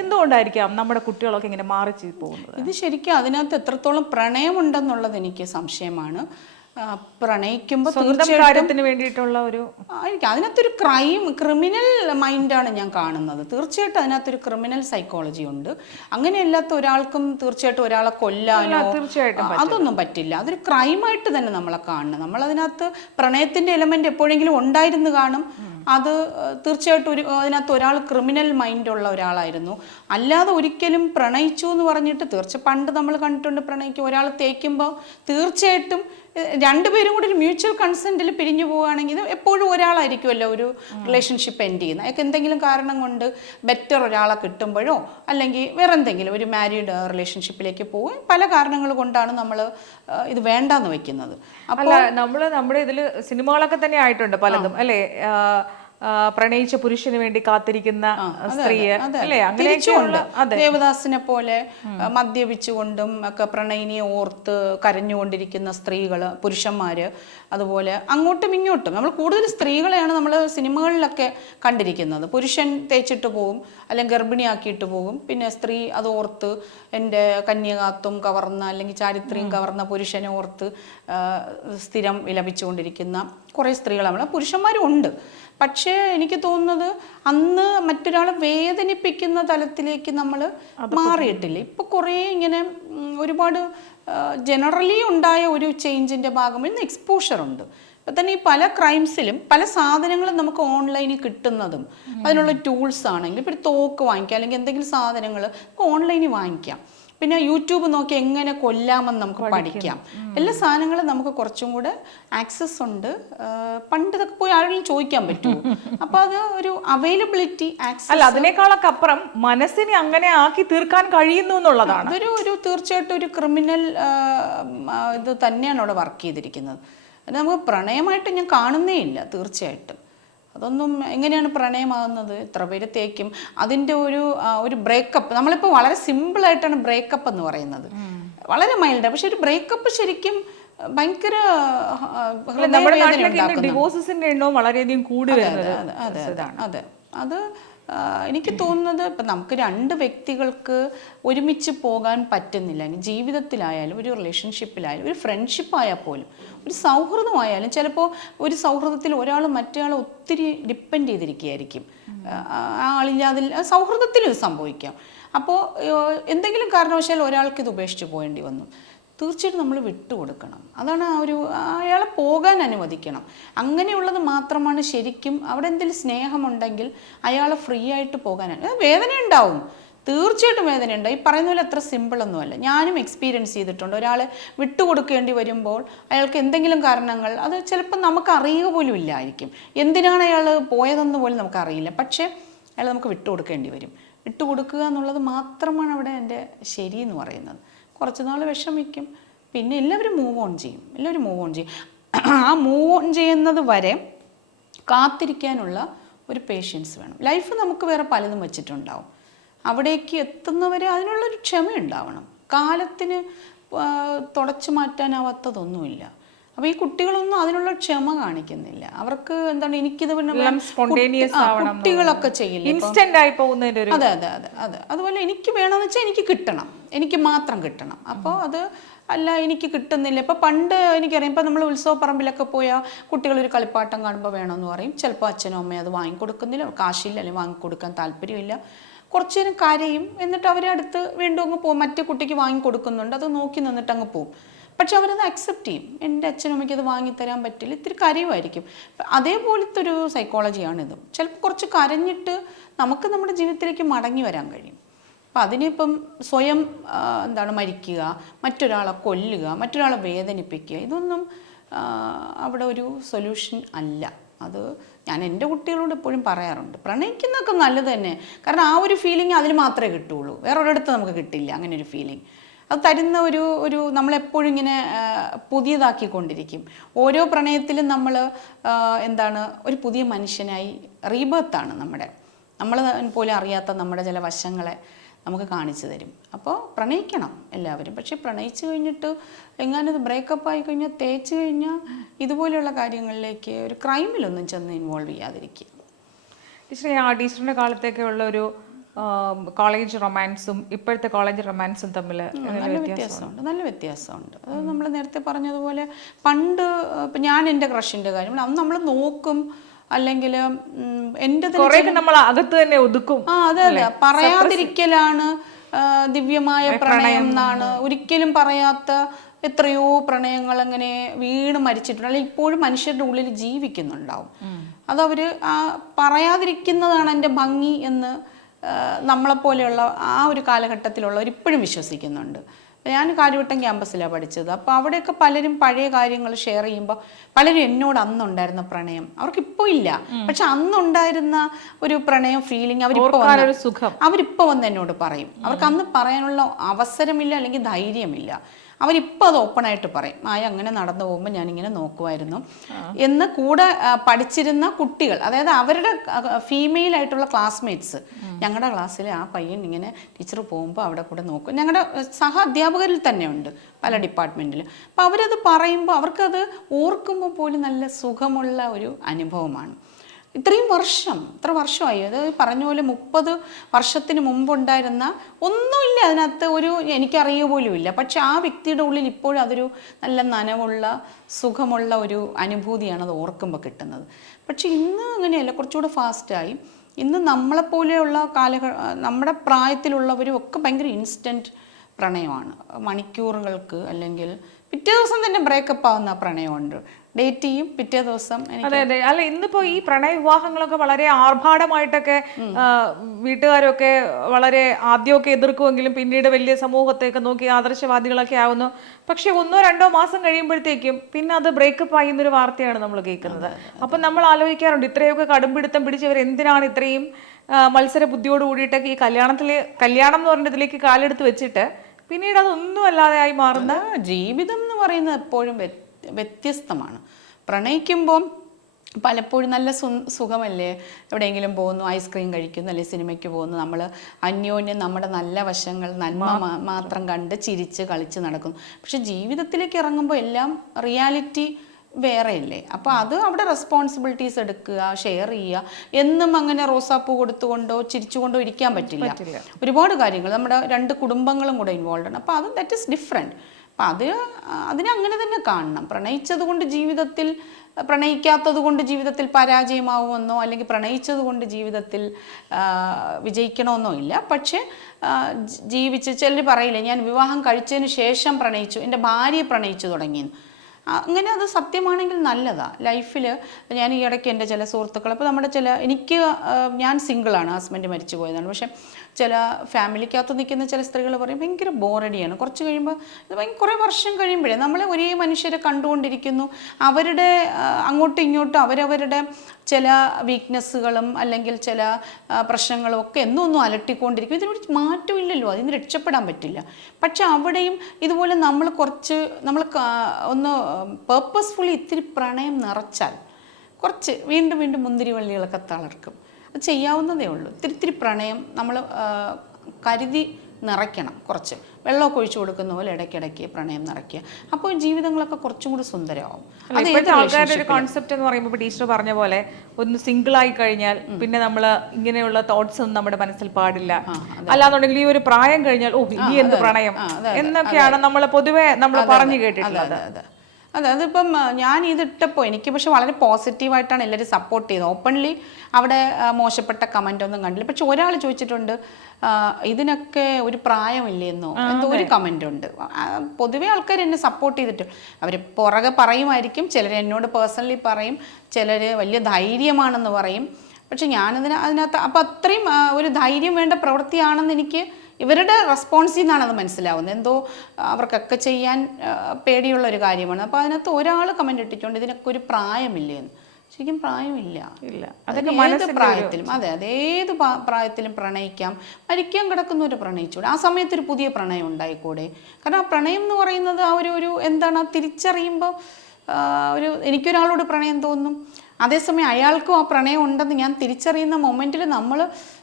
എന്തുകൊണ്ടായിരിക്കാം നമ്മുടെ കുട്ടികളൊക്കെ ഇങ്ങനെ മാറി പോകുന്നത്? ഇത് ശരിക്കും അതിനകത്ത് എത്രത്തോളം പ്രണയമുണ്ടെന്നുള്ളത് എനിക്ക് സംശയമാണ്. പ്രണയിക്കുമ്പോൾ കാര്യത്തിന് വേണ്ടിയിട്ടുള്ള ഒരു അതിനകത്തൊരു ക്രിമിനൽ മൈൻഡാണ് ഞാൻ കാണുന്നത്. തീർച്ചയായിട്ടും അതിനകത്തൊരു ക്രിമിനൽ സൈക്കോളജി ഉണ്ട്. അങ്ങനെയല്ലാത്ത ഒരാൾക്കും തീർച്ചയായിട്ടും ഒരാളെ കൊല്ലാനോ അതൊന്നും പറ്റില്ല. അതൊരു ക്രൈമായിട്ട് തന്നെ നമ്മളെ കാണണം. നമ്മളതിനകത്ത് പ്രണയത്തിന്റെ എലമെന്റ് എപ്പോഴെങ്കിലും ഉണ്ടായിരുന്നു കാണും. അത് തീർച്ചയായിട്ടും അതിനകത്ത് ഒരാൾ ക്രിമിനൽ മൈൻഡുള്ള ഒരാളായിരുന്നു. അല്ലാതെ ഒരിക്കലും പ്രണയിച്ചു എന്ന് പറഞ്ഞിട്ട് പണ്ട് നമ്മൾ കണ്ടിട്ടുണ്ട്, പ്രണയിക്കും ഒരാൾ തേക്കുമ്പോൾ തീർച്ചയായിട്ടും രണ്ടുപേരും കൂടി ഒരു മ്യൂച്വൽ കൺസെന്റിൽ പിരിഞ്ഞു പോവുകയാണെങ്കിൽ ഇത് എപ്പോഴും ഒരാളായിരിക്കുമല്ലോ ഒരു റിലേഷൻഷിപ്പ് എൻഡ് ചെയ്യുന്നത്. അതൊക്കെ എന്തെങ്കിലും കാരണം കൊണ്ട് ബെറ്റർ ഒരാളെ കിട്ടുമ്പോഴോ അല്ലെങ്കിൽ വേറെ എന്തെങ്കിലും ഒരു മാരീഡ് റിലേഷൻഷിപ്പിലേക്ക് പോകും. പല കാരണങ്ങൾ കൊണ്ടാണ് നമ്മൾ ഇത് വേണ്ടാന്ന് വെക്കുന്നത്. അപ്പോൾ നമ്മുടെ ഇതിൽ സിനിമകളൊക്കെ തന്നെ ആയിട്ടുണ്ട് പലതും അല്ലേ, പ്രണയിച്ച പുരുഷന് വേണ്ടി കാത്തിരിക്കുന്ന സ്ത്രീയെ അല്ലേ, അങ്ങനെയൊക്കെയുള്ള ദേവദാസിനെ പോലെ മദ്യപിച്ചുകൊണ്ടും ഒക്കെ പ്രണയിനിയെ ഓർത്ത് കരഞ്ഞുകൊണ്ടിരിക്കുന്ന സ്ത്രീകള്, പുരുഷന്മാര്, അതുപോലെ അങ്ങോട്ടും ഇങ്ങോട്ടും നമ്മൾ കൂടുതൽ സ്ത്രീകളെയാണ് നമ്മൾ സിനിമകളിലൊക്കെ കണ്ടിരിക്കുന്നത്. പുരുഷൻ തേച്ചിട്ട് പോകും അല്ലെങ്കിൽ ഗർഭിണിയാക്കിയിട്ട് പോകും, പിന്നെ സ്ത്രീ അത് ഓർത്ത് എൻ്റെ കന്യകാത്വം കവർന്ന അല്ലെങ്കിൽ ചാരിത്രം കവർന്ന പുരുഷനെ ഓർത്ത് സ്ഥിരം വിലപിച്ചുകൊണ്ടിരിക്കുന്ന കുറേ സ്ത്രീകൾ നമ്മൾ പുരുഷന്മാരും ഉണ്ട്. പക്ഷേ എനിക്ക് തോന്നുന്നത് അന്ന് മറ്റൊരാളെ വേദനിപ്പിക്കുന്ന തലത്തിലേക്ക് നമ്മൾ മാറിയിട്ടില്ല. ഇപ്പൊ കുറേ ഇങ്ങനെ ഒരുപാട് ജനറലി ഉണ്ടായ ഒരു ചേഞ്ചിന്റെ ഭാഗം ഇന്ന് എക്സ്പോഷർ ഉണ്ട്. ഇപ്പം തന്നെ ഈ പല ക്രൈംസിലും പല സാധനങ്ങളും നമുക്ക് ഓൺലൈനിൽ കിട്ടുന്നതും അതിനുള്ള ടൂൾസ് ആണെങ്കിൽ ഇപ്പോൾ ഒരു തോക്ക് വാങ്ങിക്കാം അല്ലെങ്കിൽ എന്തെങ്കിലും സാധനങ്ങൾ നമുക്ക് ഓൺലൈനിൽ വാങ്ങിക്കാം. പിന്നെ യൂട്യൂബ് നോക്കി എങ്ങനെ കൊല്ലാമെന്ന് നമുക്ക് പഠിക്കാം. എല്ലാ സാധനങ്ങളും നമുക്ക് കുറച്ചും കൂടെ ആക്സസ് ഉണ്ട്. പണ്ട് ഇതൊക്കെ പോയി ആരെങ്കിലും ചോദിക്കാൻ പറ്റുമോ? അപ്പൊ അത് ഒരു അവൈലബിലിറ്റി ആക്സസ് അല്ല, അതിനേക്കാളൊക്കെ അപ്പുറം മനസ്സിനെ അങ്ങനെ ആക്കി തീർക്കാൻ കഴിയുന്നു എന്നുള്ളതാണ്. അതൊരു തീർച്ചയായിട്ടും ഒരു ക്രിമിനൽ ഇത് തന്നെയാണ് അവിടെ വർക്ക് ചെയ്തിരിക്കുന്നത്. അത് നമുക്ക് പ്രണയമായിട്ട് ഞാൻ കാണുന്നേ ഇല്ല. തീർച്ചയായിട്ടും അതൊന്നും എങ്ങനെയാണ് പ്രണയമാകുന്നത്? എത്ര പേര് തേക്കും. അതിൻ്റെ ഒരു ബ്രേക്കപ്പ്, നമ്മളിപ്പോൾ വളരെ സിമ്പിളായിട്ടാണ് ബ്രേക്കപ്പ് എന്ന് പറയുന്നത്, വളരെ മൈൽഡാണ്. പക്ഷെ ഒരു ബ്രേക്കപ്പ് ശരിക്കും ഭയങ്കര ഡിവോഴ്സസിന്റെ എണ്ണവും വളരെയധികം കൂടി വരുന്നത്. അതെ അത് എനിക്ക് തോന്നുന്നത് ഇപ്പം നമുക്ക് രണ്ട് വ്യക്തികൾക്ക് ഒരുമിച്ച് പോകാൻ പറ്റുന്നില്ല, ജീവിതത്തിലായാലും ഒരു റിലേഷൻഷിപ്പിലായാലും ഒരു ഫ്രണ്ട്ഷിപ്പായാൽ പോലും ഒരു സൗഹൃദമായാലും ചിലപ്പോൾ ഒരു സൗഹൃദത്തിൽ ഒരാൾ മറ്റേയാൾ ഒത്തിരി ഡിപ്പെൻഡ് ചെയ്തിരിക്കുകയായിരിക്കും. ആ ആളില്ലാതിൽ സൗഹൃദത്തിലും സംഭവിക്കാം. അപ്പോൾ എന്തെങ്കിലും കാരണവശാൽ ഒരാൾക്ക് ഇത് ഉപേക്ഷിച്ച് പോകേണ്ടി വന്നു, തീർച്ചയായിട്ടും നമ്മൾ വിട്ടുകൊടുക്കണം. അതാണ് അയാളെ പോകാൻ അനുവദിക്കണം. അങ്ങനെയുള്ളത് മാത്രമാണ് ശരിക്കും. അവിടെ എന്തെങ്കിലും സ്നേഹമുണ്ടെങ്കിൽ അയാളെ ഫ്രീ ആയിട്ട് പോകാനാണ്. വേദന ഉണ്ടാവും, തീർച്ചയായിട്ടും വേദനയുണ്ട്. ഈ പറയുന്ന പോലെ അത്ര സിമ്പിളൊന്നുമല്ല. ഞാനും എക്സ്പീരിയൻസ് ചെയ്തിട്ടുണ്ട്. ഒരാളെ വിട്ടുകൊടുക്കേണ്ടി വരുമ്പോൾ അയാൾക്ക് എന്തെങ്കിലും കാരണങ്ങൾ, അത് ചിലപ്പോൾ നമുക്ക് അറിയുക പോലും ഇല്ലായിരിക്കും. എന്തിനാണ് അയാൾ പോയതെന്ന് പോലും നമുക്കറിയില്ല. പക്ഷേ അയാൾ നമുക്ക് വിട്ടുകൊടുക്കേണ്ടി വരും. വിട്ടുകൊടുക്കുക എന്നുള്ളത് മാത്രമാണ് അവിടെ എൻ്റെ ശരി എന്ന് പറയുന്നത്. കുറച്ച് നാൾ വിഷമിക്കും, പിന്നെ എല്ലാവരും മൂവ് ഓൺ ചെയ്യും. ആ മൂവ് ഓൺ ചെയ്യുന്നത് വരെ കാത്തിരിക്കാനുള്ള ഒരു പേഷ്യൻസ് വേണം. ലൈഫ് നമുക്ക് വേറെ പലതും വെച്ചിട്ടുണ്ടാവും. അവിടേക്ക് എത്തുന്നവരെ അതിനുള്ളൊരു ക്ഷമ ഉണ്ടാവണം. കാലത്തിന് തുടച്ചു മാറ്റാനാവാത്തതൊന്നുമില്ല. അപ്പോൾ ഈ കുട്ടികളൊന്നും അതിനുള്ള ക്ഷമ കാണിക്കുന്നില്ല. അവർക്ക് എന്താണ്, എനിക്കിത് കുട്ടികളൊക്കെ ചെയ്യില്ല, അതെ. അതുപോലെ എനിക്ക് വേണമെന്ന് വെച്ചാൽ എനിക്ക് കിട്ടണം, എനിക്ക് മാത്രം കിട്ടണം. അപ്പോൾ അത് അല്ല, എനിക്ക് കിട്ടുന്നില്ല. ഇപ്പോൾ പണ്ട് എനിക്കറിയാം, ഇപ്പോൾ നമ്മൾ ഉത്സവപ്പറമ്പിലൊക്കെ പോയാൽ കുട്ടികളൊരു കളിപ്പാട്ടം കാണുമ്പോൾ വേണമെന്ന് പറയും. ചിലപ്പോൾ അച്ഛനും അമ്മയും അത് വാങ്ങിക്കൊടുക്കുന്നില്ല, കാശില്ല, അല്ലെങ്കിൽ വാങ്ങിക്കൊടുക്കാൻ താല്പര്യമില്ല. കുറച്ചു നേരം കരയും, എന്നിട്ട് അവരെ അടുത്ത് വീണ്ടും അങ്ങ് പോകും. മറ്റേ കുട്ടിക്ക് വാങ്ങിക്കൊടുക്കുന്നുണ്ട്, അത് നോക്കി നിന്നിട്ട് അങ്ങ് പോകും. പക്ഷെ അവരത് അക്സെപ്റ്റ് ചെയ്യും. എൻ്റെ അച്ഛനമ്മയ്ക്ക് അത് വാങ്ങിത്തരാൻ പറ്റില്ല, ഇത്തിരി കരയുമായിരിക്കും. അതേപോലത്തെ ഒരു സൈക്കോളജിയാണിത്. ചിലപ്പോൾ കുറച്ച് കരഞ്ഞിട്ട് നമുക്ക് നമ്മുടെ ജീവിതത്തിലേക്ക് മടങ്ങി വരാൻ കഴിയും. അപ്പം അതിനിപ്പം സ്വയം മരിക്കുക, മറ്റൊരാളെ കൊല്ലുക, മറ്റൊരാളെ വേദനിപ്പിക്കുക, ഇതൊന്നും അവിടെ ഒരു സൊല്യൂഷൻ അല്ല. അത് ഞാൻ എൻ്റെ കുട്ടികളോട് എപ്പോഴും പറയാറുണ്ട്. പ്രണയിക്കുന്നതൊക്കെ നല്ലത് തന്നെ, കാരണം ആ ഒരു ഫീലിംഗ് അതിൽ മാത്രമേ കിട്ടുള്ളൂ, വേറെ ഒരിടത്ത് നമുക്ക് കിട്ടില്ല അങ്ങനെ ഒരു ഫീലിംഗ്. അത് തരുന്ന ഒരു നമ്മളെപ്പോഴും ഇങ്ങനെ പുതിയതാക്കിക്കൊണ്ടിരിക്കും. ഓരോ പ്രണയത്തിലും നമ്മൾ ഒരു പുതിയ മനുഷ്യനായി റീബർത്താണ്. നമ്മൾ പോലും അറിയാത്ത നമ്മുടെ ചില വശങ്ങളെ നമുക്ക് കാണിച്ചു തരും. അപ്പോൾ പ്രണയിക്കണം എല്ലാവരും. പക്ഷെ പ്രണയിച്ചു കഴിഞ്ഞിട്ട് എങ്ങാനത് ബ്രേക്കപ്പ് ആയി കഴിഞ്ഞാൽ, തേച്ച് കഴിഞ്ഞാൽ ഇതുപോലെയുള്ള കാര്യങ്ങളിലേക്ക്, ഒരു ക്രൈമിലൊന്നും ചെന്ന് ഇൻവോൾവ് ചെയ്യാതിരിക്കുക. ടീച്ചറിൻ്റെ കാലത്തേക്ക് ഉള്ള ഒരു കോളേജ് റൊമാൻസും ഇപ്പോഴത്തെ കോളേജ് റൊമാൻസും തമ്മിൽ നല്ല വ്യത്യാസമുണ്ട്. അത് നമ്മൾ നേരത്തെ പറഞ്ഞതുപോലെ പണ്ട് ഇപ്പം ഞാൻ എൻ്റെ ക്രഷിൻ്റെ കാര്യം അന്ന് നമ്മൾ നോക്കും, അല്ലെങ്കിൽ എൻ്റെ നമ്മൾ അകത്ത് തന്നെ ഒതുക്കും. അതെ, പറയാതിരിക്കലാണ് ദിവ്യമായ പ്രണയം എന്നാണ്. ഒരിക്കലും പറയാത്ത എത്രയോ പ്രണയങ്ങൾ അങ്ങനെ വീണ് മരിച്ചിട്ടുണ്ട്, അല്ലെങ്കിൽ ഇപ്പോഴും മനുഷ്യരുടെ ഉള്ളിൽ ജീവിക്കുന്നുണ്ടാവും. അതവർ പറയാതിരിക്കുന്നതാണ് എൻ്റെ ഭംഗി എന്ന് നമ്മളെപ്പോലെയുള്ള ആ ഒരു കാലഘട്ടത്തിലുള്ളവർ ഇപ്പോഴും വിശ്വസിക്കുന്നുണ്ട്. ഞാൻ കാര്യവട്ടം ക്യാമ്പസിലാണ് പഠിച്ചത്. അപ്പോൾ അവിടെയൊക്കെ പലരും പഴയ കാര്യങ്ങൾ ഷെയർ ചെയ്യുമ്പോൾ പലരും എന്നോട് അന്നുണ്ടായിരുന്ന പ്രണയം അവർക്കിപ്പോൾ ഇല്ല, പക്ഷെ അന്നുണ്ടായിരുന്ന ഒരു പ്രണയം ഫീലിംഗ് അവരിപ്പോൾ വന്ന് എന്നോട് പറയും. അവർക്ക് അന്ന് പറയാനുള്ള അവസരമില്ല, അല്ലെങ്കിൽ ധൈര്യമില്ല. അവരിപ്പോൾ അത് ഓപ്പണായിട്ട് പറയും. അങ്ങനെ നടന്നു പോകുമ്പോൾ ഞാനിങ്ങനെ നോക്കുമായിരുന്നു എന്ന്. കൂടെ പഠിച്ചിരുന്ന കുട്ടികൾ, അതായത് അവരുടെ ഫീമെയിൽ ആയിട്ടുള്ള ക്ലാസ്മേറ്റ്സ്, ഞങ്ങളുടെ ക്ലാസ്സിലെ ആ പയ്യൻ ഇങ്ങനെ ടീച്ചർ പോകുമ്പോൾ അവിടെ കൂടെ നോക്കും. ഞങ്ങളുടെ സഹ അധ്യാപകരിൽ തന്നെ ഉണ്ട് പല ഡിപ്പാർട്ട്മെൻറ്റിലും. അപ്പോൾ അവരത് പറയുമ്പോൾ അവർക്കത് ഓർക്കുമ്പോൾ പോലും നല്ല സുഖമുള്ള ഒരു അനുഭവമാണ്. ഇത്രയും ഇത്ര വർഷമായി. അത് പറഞ്ഞ പോലെ 30 വർഷത്തിന് മുമ്പുണ്ടായിരുന്ന ഒന്നുമില്ല അതിനകത്ത്, എനിക്കറിയുക പോലും ഇല്ല. പക്ഷെ ആ വ്യക്തിയുടെ ഉള്ളിൽ ഇപ്പോഴും അതൊരു നല്ല നനവുള്ള സുഖമുള്ള ഒരു അനുഭൂതിയാണ് അത് ഓർക്കുമ്പോൾ കിട്ടുന്നത്. പക്ഷെ ഇന്ന് അങ്ങനെയല്ല, കുറച്ചുകൂടെ ഫാസ്റ്റായി. ഇന്ന് നമ്മളെപ്പോലെയുള്ള നമ്മുടെ പ്രായത്തിലുള്ളവരും ഒക്കെ ഭയങ്കര ഇൻസ്റ്റൻറ്റ് പ്രണയമാണ്. മണിക്കൂറുകൾക്ക് അല്ലെങ്കിൽ പിറ്റേ ദിവസം തന്നെ ബ്രേക്കപ്പ് ആവുന്ന പ്രണയമുണ്ട്. ഡേറ്റ് ചെയ്യും, പിറ്റേ ദിവസം അതെ അതെ. അല്ല, ഇന്നിപ്പോ ഈ പ്രണയ വിവാഹങ്ങളൊക്കെ വളരെ ആർഭാടമായിട്ടൊക്കെ വീട്ടുകാരൊക്കെ വളരെ ആദ്യമൊക്കെ എതിർക്കുമെങ്കിലും പിന്നീട് വലിയ സമൂഹത്തെയൊക്കെ നോക്കി ആദർശവാദികളൊക്കെ ആവുന്നു. പക്ഷെ 1-2 മാസം കഴിയുമ്പോഴത്തേക്കും പിന്നെ അത് ബ്രേക്കപ്പ് ആയി എന്നൊരു വാർത്തയാണ് നമ്മൾ കേൾക്കുന്നത്. അപ്പം നമ്മൾ ആലോചിക്കാറുണ്ട്, ഇത്രയൊക്കെ കടുംപിടുത്തം പിടിച്ചവർ എന്തിനാണ് ഇത്രയും മത്സര ബുദ്ധിയോട് കൂടിയിട്ടൊക്കെ ഈ കല്യാണം എന്ന് പറഞ്ഞതിലേക്ക് കാലെടുത്ത് വെച്ചിട്ട് പിന്നീട് അതൊന്നും അല്ലാതെ ആയി മാറുന്ന. ജീവിതം എന്ന് പറയുന്നത് എപ്പോഴും വ്യത്യസ്തമാണ്. പ്രണയിക്കുമ്പം പലപ്പോഴും നല്ല സുഖമല്ലേ, എവിടെയെങ്കിലും പോകുന്നു, ഐസ്ക്രീം കഴിക്കുന്നു, അല്ലെങ്കിൽ സിനിമയ്ക്ക് പോകുന്നു, നമ്മൾ അന്യോന്യം നമ്മുടെ നല്ല വശങ്ങൾ നന്മ മാത്രം കണ്ട് ചിരിച്ച് കളിച്ച് നടക്കുന്നു. പക്ഷെ ജീവിതത്തിലേക്ക് ഇറങ്ങുമ്പോൾ എല്ലാം റിയാലിറ്റി വേറെയല്ലേ. അപ്പോൾ അത് അവിടെ റെസ്പോൺസിബിലിറ്റീസ് എടുക്കുക, ഷെയർ ചെയ്യുക. എന്നും അങ്ങനെ റോസാപ്പൂ കൊടുത്തുകൊണ്ടോ ചിരിച്ചുകൊണ്ടോ ഇരിക്കാൻ പറ്റില്ല. ഒരുപാട് കാര്യങ്ങൾ നമ്മുടെ 2 കുടുംബങ്ങളും കൂടെ ഇൻവോൾവ് ആണ്. അപ്പോൾ അത് ദാറ്റ് ഈസ് ഡിഫറെൻറ്റ്. അപ്പം അതിനെ അങ്ങനെ തന്നെ കാണണം. പ്രണയിച്ചത് കൊണ്ട് ജീവിതത്തിൽ, പ്രണയിക്കാത്തത് കൊണ്ട് ജീവിതത്തിൽ പരാജയമാവുമെന്നോ അല്ലെങ്കിൽ പ്രണയിച്ചത് കൊണ്ട് ജീവിതത്തിൽ വിജയിക്കണമെന്നോ ഇല്ല. പക്ഷേ ജീവിച്ച് ചിലർ പറയില്ലേ, ഞാൻ വിവാഹം കഴിച്ചതിന് ശേഷം പ്രണയിച്ചു, എൻ്റെ ഭാര്യയെ പ്രണയിച്ചു തുടങ്ങിയെന്ന്. അങ്ങനെ അത് സത്യമാണെങ്കിൽ നല്ലതാണ് ലൈഫിൽ. ഞാൻ ഈ ഇടയ്ക്ക് എൻ്റെ ചില സുഹൃത്തുക്കൾ, അപ്പോൾ നമ്മുടെ ഞാൻ സിംഗിളാണ്, ഹസ്ബൻഡ് മരിച്ചു പോയതാണ്. പക്ഷേ ചില ഫാമിലിക്കകത്ത് നിൽക്കുന്ന ചില സ്ത്രീകൾ പറയും ഭയങ്കര ബോറടിയാണ്. കുറച്ച് കഴിയുമ്പോൾ കുറേ വർഷം കഴിയുമ്പോഴേ നമ്മളെ ഒരേ മനുഷ്യരെ കണ്ടുകൊണ്ടിരിക്കുന്നു, അവരുടെ അങ്ങോട്ടും ഇങ്ങോട്ടും അവരവരുടെ ചില വീക്ക്നെസ്സുകളും അല്ലെങ്കിൽ ചില പ്രശ്നങ്ങളും ഒക്കെ എന്നും അലട്ടിക്കൊണ്ടിരിക്കും. ഇതിനോട് മാറ്റമില്ലല്ലോ, അതിന് രക്ഷപ്പെടാൻ പറ്റില്ല. പക്ഷെ അവിടെയും ഇതുപോലെ നമ്മൾ ഒന്ന് പേർപ്പസ്ഫുള്ളി ഇത്തിരി പ്രണയം നിറച്ചാൽ കുറച്ച് വീണ്ടും വീണ്ടും മുന്തിരിവള്ളികളൊക്കെ തളർക്കും. അത് ചെയ്യാവുന്നതേ ഉള്ളൂ. ഇത്തിരി പ്രണയം നമ്മൾ കരുതി നിറയ്ക്കണം. കുറച്ച് വെള്ളമൊക്കെ ഒഴിച്ചു കൊടുക്കുന്ന പോലെ ഇടയ്ക്കിടയ്ക്ക് പ്രണയം നിറയ്ക്കുക. അപ്പോൾ ജീവിതങ്ങളൊക്കെ കുറച്ചും കൂടി സുന്ദരമാവും. ആൾക്കാരുടെ ഒരു കോൺസെപ്റ്റ് എന്ന് പറയുമ്പോൾ ടീച്ചർ പറഞ്ഞ പോലെ ഒന്ന് സിംഗിൾ ആയി കഴിഞ്ഞാൽ പിന്നെ നമ്മൾ ഇങ്ങനെയുള്ള തോട്ട്സ് ഒന്നും നമ്മുടെ മനസ്സിൽ പാടില്ല. അല്ലാന്നുണ്ടെങ്കിൽ ഈ ഒരു പ്രായം കഴിഞ്ഞാൽ ഇനി എന്ത് പ്രണയം എന്നൊക്കെയാണ് നമ്മൾ പൊതുവെ നമ്മൾ പറഞ്ഞു കേട്ടിട്ടുള്ളത്. അതിപ്പം ഞാൻ ഇതിട്ടപ്പോൾ എനിക്ക് പക്ഷെ വളരെ പോസിറ്റീവായിട്ടാണ് എല്ലാവരും സപ്പോർട്ട് ചെയ്തത്. ഓപ്പൺലി അവിടെ മോശപ്പെട്ട കമൻ്റ് ഒന്നും കണ്ടില്ല. പക്ഷെ ഒരാൾ ചോദിച്ചിട്ടുണ്ട്, ഇതിനൊക്കെ ഒരു പ്രായമില്ലെന്നോ എന്തോ ഒരു കമൻ്റ് ഉണ്ട്. പൊതുവെ ആൾക്കാർ എന്നെ സപ്പോർട്ട് ചെയ്തിട്ട് അവർ പുറകെ പറയുമായിരിക്കും. ചിലർ എന്നോട് പേഴ്സണലി പറയും, ചിലർ വലിയ ധൈര്യമാണെന്ന് പറയും. പക്ഷെ അതിനകത്ത് അപ്പം അത്രയും ഒരു ധൈര്യം വേണ്ട പ്രവൃത്തിയാണെന്ന് എനിക്ക് ഇവരുടെ റെസ്പോൺസിൽ നിന്നാണ് അത് മനസ്സിലാവുന്നത്. എന്തോ അവർക്കൊക്കെ ചെയ്യാൻ പേടിയുള്ളൊരു കാര്യമാണ്. അപ്പോൾ അതിനകത്ത് ഒരാൾ കമൻ്റ് ഇട്ടിട്ടുണ്ട്, ഇതിനൊക്കെ ഒരു പ്രായമില്ലേന്ന്. ശരിക്കും പ്രായമില്ല. ഏത് പ്രായത്തിലും ഏത് പ്രായത്തിലും പ്രണയിക്കാം. മരിക്കാൻ കിടക്കുന്നവർ പ്രണയിച്ചൂടെ, ആ സമയത്തൊരു പുതിയ പ്രണയം ഉണ്ടായിക്കൂടെ. കാരണം ആ പ്രണയം എന്ന് പറയുന്നത് ആ ഒരു എന്താണ് തിരിച്ചറിയുമ്പോൾ എനിക്കൊരാളോട് പ്രണയം തോന്നും, അതേസമയം അയാൾക്കും ആ പ്രണയം ഉണ്ടെന്ന് ഞാൻ തിരിച്ചറിയുന്ന മൊമെൻറ്റിൽ നമ്മൾ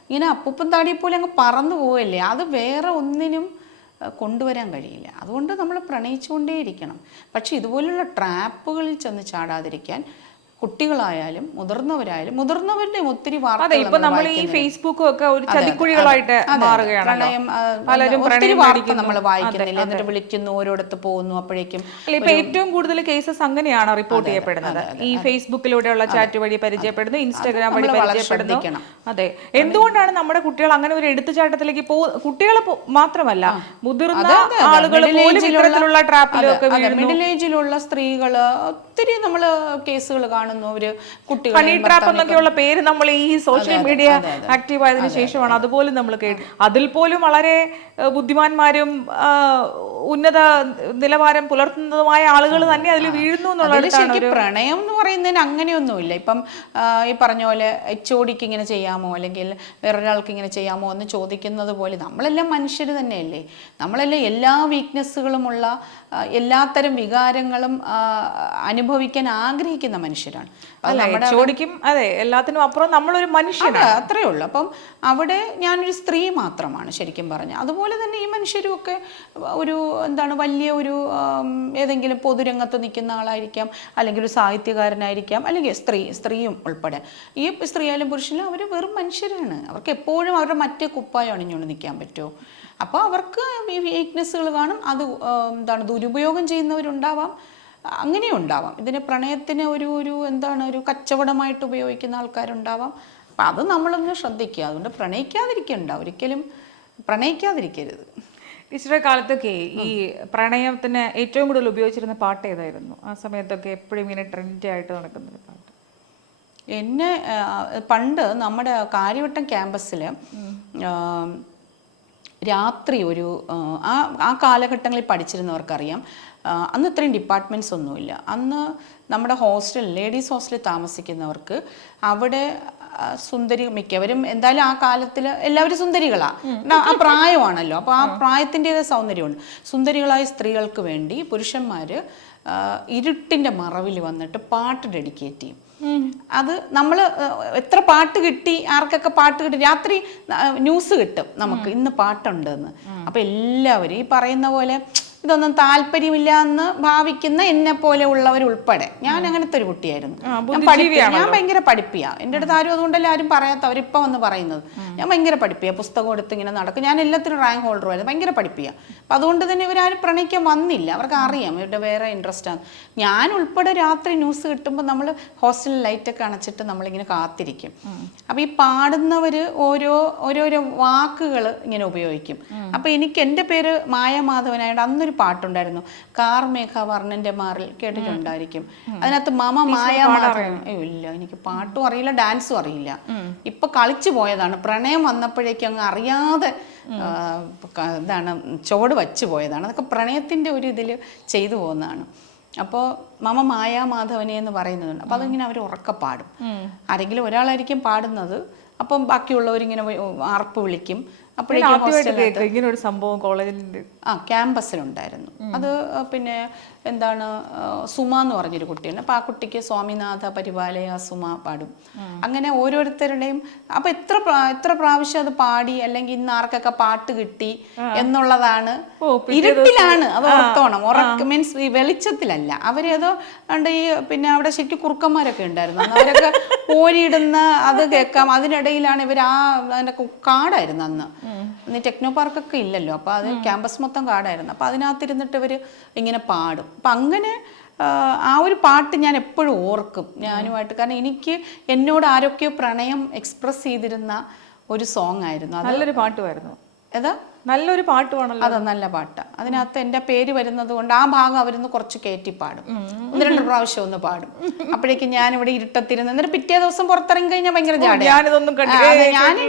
ഇങ്ങനെ അപ്പൂപ്പൻ താടിയെ പോലെ അങ്ങ് പറന്നു പോവല്ലേ. അത് വേറെ ഒന്നിനും കൊണ്ടുവരാൻ കഴിയില്ല. അതുകൊണ്ട് നമ്മൾ പ്രണയിച്ചുകൊണ്ടേയിരിക്കണം. പക്ഷെ ഇതുപോലുള്ള ട്രാപ്പുകളിൽ ചെന്ന് ചാടാതിരിക്കാൻ കുട്ടികളായാലും മുതിർന്നവരുടെയും ഒത്തിരി വാർത്തകൾ നമ്മൾ ഈ ഫേസ്ബുക്കും ഒക്കെ ഒരു ചതിക്കുഴികളായിട്ട് മാറുകയാണ്. ഒത്തിരി വാർത്ത നമ്മൾ വായിക്കുന്നില്ല, എന്നിട്ട് വിളിക്കുന്നു, ഓരോടത്ത് പോകുന്നു. അപ്പോഴേക്കും ഇപ്പൊ ഏറ്റവും കൂടുതൽ കേസസ് അങ്ങനെയാണ് റിപ്പോർട്ട് ചെയ്യപ്പെടുന്നത്. ഈ ഫേസ്ബുക്കിലൂടെയുള്ള ചാറ്റ് വഴി പരിചയപ്പെടുന്നു, ഇൻസ്റ്റാഗ്രാം വഴി പരിചയപ്പെടുന്നു. അതെ, എന്തുകൊണ്ടാണ് നമ്മുടെ കുട്ടികൾ അങ്ങനെ ഒരു എടുത്തുചാട്ടത്തിലേക്ക് കുട്ടികൾ മാത്രമല്ല മുതിർന്ന ആളുകൾ പോലും ഇത്തരത്തിലുള്ള ട്രാപ്പിലൊക്കെ വീഴുന്നു. മിഡിൽ ഏജിലുള്ള സ്ത്രീകള് ഒത്തിരി നമ്മൾ കേസുകൾ കാണുന്നു. ഹണി ട്രാപ്പ് എന്നൊക്കെയുള്ള പേര് നമ്മൾ ഈ സോഷ്യൽ മീഡിയ ആക്റ്റീവ് ആയതിനു ശേഷമാണ് അതുപോലും നമ്മൾ കേട്ടു. അതിൽ പോലും വളരെ ബുദ്ധിമാന്മാരും ഉന്നത നിലവാരം പുലർത്തുന്നതുമായ ആളുകൾ തന്നെ അതിൽ വീഴുന്നു എന്നുള്ളത്. പ്രണയം എന്ന് പറയുന്നതിന് അങ്ങനെയൊന്നുമില്ല. ഇപ്പം ഈ പറഞ്ഞ പോലെ HOD ഇങ്ങനെ ചെയ്യാമോ അല്ലെങ്കിൽ വേറൊരാൾക്ക് ഇങ്ങനെ ചെയ്യാമോ എന്ന് ചോദിക്കുന്നത് പോലെ നമ്മളെല്ലാം മനുഷ്യർ തന്നെയല്ലേ. നമ്മളെല്ലാം എല്ലാ വീക്ക്നെസ്സുകളുമുള്ള എല്ലാത്തരം വികാരങ്ങളും അനുഭവിക്കാൻ ആഗ്രഹിക്കുന്ന മനുഷ്യരാണ്. അതെ, എല്ലാത്തിനും അപ്പുറം നമ്മളൊരു മനുഷ്യനാണ്, അത്രയേ ഉള്ളൂ. അപ്പം അവിടെ ഞാനൊരു സ്ത്രീ മാത്രമാണ് ശരിക്കും പറഞ്ഞാൽ. അതുപോലെ തന്നെ ഈ മനുഷ്യരും ഒക്കെ ഒരു വലിയ ഒരു ഏതെങ്കിലും പൊതുരംഗത്ത് നിൽക്കുന്ന ആളായിരിക്കാം, അല്ലെങ്കിൽ ഒരു സാഹിത്യകാരനായിരിക്കാം, അല്ലെങ്കിൽ സ്ത്രീയും ഉൾപ്പെടെ. ഈ സ്ത്രീയായാലും പുരുഷനും അവർ വെറും മനുഷ്യരാണ്. അവർക്ക് എപ്പോഴും അവരുടെ മറ്റേ കുപ്പായം അണിഞ്ഞുകൊണ്ട് നിൽക്കാൻ പറ്റുമോ? അപ്പോൾ അവർക്ക് ഈ വീക്ക്നെസ്സുകൾ കാണും. അത് ദുരുപയോഗം ചെയ്യുന്നവരുണ്ടാവാം, അങ്ങനെയും ഉണ്ടാവാം. ഇതിനെ പ്രണയത്തിന് ഒരു കച്ചവടമായിട്ട് ഉപയോഗിക്കുന്ന ആൾക്കാരുണ്ടാവാം. അപ്പം അത് നമ്മളൊന്ന് ശ്രദ്ധിക്കുക. അതുകൊണ്ട് ഒരിക്കലും പ്രണയിക്കാതിരിക്കരുത്. ടീച്ചറുടെ കാലത്തൊക്കെ ഈ പ്രണയത്തിന് ഏറ്റവും കൂടുതൽ ഉപയോഗിച്ചിരുന്ന പാട്ട് ഏതായിരുന്നു ആ സമയത്തൊക്കെ? എപ്പോഴും ഇങ്ങനെ ട്രെൻഡ് ആയിട്ട് നടക്കുന്ന ഒരു പാട്ട്. എന്നെ പണ്ട് നമ്മുടെ കാര്യവട്ടം ക്യാമ്പസിൽ രാത്രി ഒരു ആ കാലഘട്ടങ്ങളിൽ പഠിച്ചിരുന്നവർക്കറിയാം, അന്ന് ഇത്രയും ഡിപ്പാർട്ട്മെൻറ്റ്സ് ഒന്നുമില്ല. അന്ന് നമ്മുടെ ലേഡീസ് ഹോസ്റ്റലിൽ താമസിക്കുന്നവർക്ക് അവിടെ സുന്ദരി മിക്കവരും എന്തായാലും ആ കാലത്തിൽ എല്ലാവരും സുന്ദരികളാണ്, ആ പ്രായമാണല്ലോ. അപ്പോൾ ആ പ്രായത്തിൻ്റെതായ സൗന്ദര്യമുണ്ട്. സുന്ദരികളായ സ്ത്രീകൾക്ക് വേണ്ടി പുരുഷന്മാർ ഇരുട്ടിൻ്റെ മറവിൽ വന്നിട്ട് പാട്ട് ഡെഡിക്കേറ്റ് ചെയ്യും. അത് നമ്മൾ എത്ര പാട്ട് കിട്ടി, ആർക്കൊക്കെ പാട്ട് കിട്ടി, രാത്രി ന്യൂസ് കിട്ടും നമുക്ക് ഇന്ന് പാട്ടുണ്ടെന്ന്. അപ്പം എല്ലാവരും ഈ പറയുന്ന പോലെ ഇതൊന്നും താല്പര്യമില്ല എന്ന് ഭാവിക്കുന്ന എന്നെ പോലെ ഉള്ളവരുൾപ്പെടെ, ഞാൻ അങ്ങനത്തെ ഒരു കുട്ടിയായിരുന്നു. ഞാൻ ഭയങ്കര പഠിപ്പിയാ. എൻ്റെ അടുത്ത് ആരും അതുകൊണ്ടല്ലേ ആരും പറയാത്ത, അവരിപ്പം വന്ന് പറയുന്നത്. ഞാൻ ഭയങ്കര പഠിപ്പിയാ, പുസ്തകം എടുത്ത് ഇങ്ങനെ നടക്കും. ഞാൻ എല്ലാത്തിനും റാങ്ക് ഹോൾഡറുമായിരുന്നു, ഭയങ്കര പഠിപ്പിയാ. അപ്പം അതുകൊണ്ട് തന്നെ ഇവരാരും പ്രണയിക്കാൻ വന്നില്ല, അവർക്ക് അറിയാം ഇവരുടെ വേറെ ഇൻട്രസ്റ്റ് ആണ്. ഞാൻ ഉൾപ്പെടെ രാത്രി ന്യൂസ് കിട്ടുമ്പോൾ നമ്മൾ ഹോസ്റ്റലിൽ ലൈറ്റൊക്കെ അണച്ചിട്ട് നമ്മളിങ്ങനെ കാത്തിരിക്കും. അപ്പം ഈ പാടുന്നവർ ഓരോരോ വാക്കുകൾ ഇങ്ങനെ ഉപയോഗിക്കും. അപ്പം എനിക്ക് എൻ്റെ പേര് മായാമാധവനായതുകൊണ്ട് അന്നൊരു പാട്ടുണ്ടായിരുന്നു, കാർമേഘ വർണ്ണന്റെ മാറിൽ, കേട്ടിട്ടുണ്ടായിരിക്കും. അതിനകത്ത് മമ മായാമാധവൻ. ഇല്ല, എനിക്ക് പാട്ടും അറിയില്ല, ഡാൻസും അറിയില്ല. ഇപ്പൊ കളിച്ചു പോയതാണ്, പ്രണയം വന്നപ്പോഴേക്കും അങ്ങ് അറിയാതെ എന്താണ് ചുവട് വച്ചു പോയതാണ്. അതൊക്കെ പ്രണയത്തിന്റെ ഒരു ഇതിൽ ചെയ്തു പോകുന്നതാണ്. അപ്പോൾ മമ മായാമാധവനെ എന്ന് പറയുന്നതുണ്ട്. അപ്പോൾ അതിങ്ങനെ അവർ ഉറക്കെ പാടും. ആരെങ്കിലും ഒരാളായിരിക്കും പാടുന്നത്, അപ്പം ബാക്കിയുള്ളവരിങ്ങനെ ആർപ്പ് വിളിക്കും. അപ്പോഴേക്കും ഇങ്ങനെ ഒരു സംഭവം കോളേജിൽ ക്യാമ്പസിലുണ്ടായിരുന്നു. അത് പിന്നെ എന്താണ്, സുമ എന്ന് പറഞ്ഞൊരു കുട്ടിയുണ്ട്. അപ്പോൾ ആ കുട്ടിക്ക് സ്വാമിനാഥ പരിപാലയ സുമ പാടും. അങ്ങനെ ഓരോരുത്തരുടെയും അപ്പം എത്ര പ്രാവശ്യം അത് പാടി, അല്ലെങ്കിൽ ഇന്ന് ആർക്കൊക്കെ പാട്ട് കിട്ടി എന്നുള്ളതാണ്. ഇരുട്ടിലാണ് അത്, ഓർത്തോണം. മീൻസ് ഈ വെളിച്ചത്തിലല്ല. അവരേതോ ഈ പിന്നെ അവിടെ ശരിക്കും കുറുക്കന്മാരൊക്കെ ഉണ്ടായിരുന്നു, അവരൊക്കെ ഓരിയിടുന്ന അത് കേൾക്കാം. അതിനിടയിലാണ് ഇവർ അതിൻ്റെ കാടായിരുന്നു അന്ന് ടെക്നോ പാർക്കൊക്കെ ഇല്ലല്ലോ. അപ്പോൾ അത് ക്യാമ്പസ് മൊത്തം കാടായിരുന്നു. അപ്പോൾ അതിനകത്തിരുന്നിട്ട് ഇവർ ഇങ്ങനെ പാടും. അപ്പം അങ്ങനെ ആ ഒരു പാട്ട് ഞാൻ എപ്പോഴും ഓർക്കും ഞാനുമായിട്ട്. കാരണം എനിക്ക് എന്നോട് ആരൊക്കെയോ പ്രണയം എക്സ്പ്രസ് ചെയ്തിരുന്ന ഒരു സോങ് ആയിരുന്നു. നല്ലൊരു പാട്ടുമായിരുന്നു. ഏതാ? നല്ലൊരു പാട്ടുമാണല്ലോ. അതെ, നല്ല പാട്ടാണ്. അതിനകത്ത് എൻ്റെ പേര് വരുന്നത് കൊണ്ട് ആ ഭാഗം അവരൊന്ന് കുറച്ച് കയറ്റി പാടും, 1-2 പ്രാവശ്യം ഒന്ന് പാടും. അപ്പോഴേക്കും ഞാൻ ഇവിടെ ഇരുട്ടത്തിരുന്ന്, എന്നിട്ട് പിറ്റേ ദിവസം പുറത്തിറങ്ങി കഴിഞ്ഞാൽ ഭയങ്കര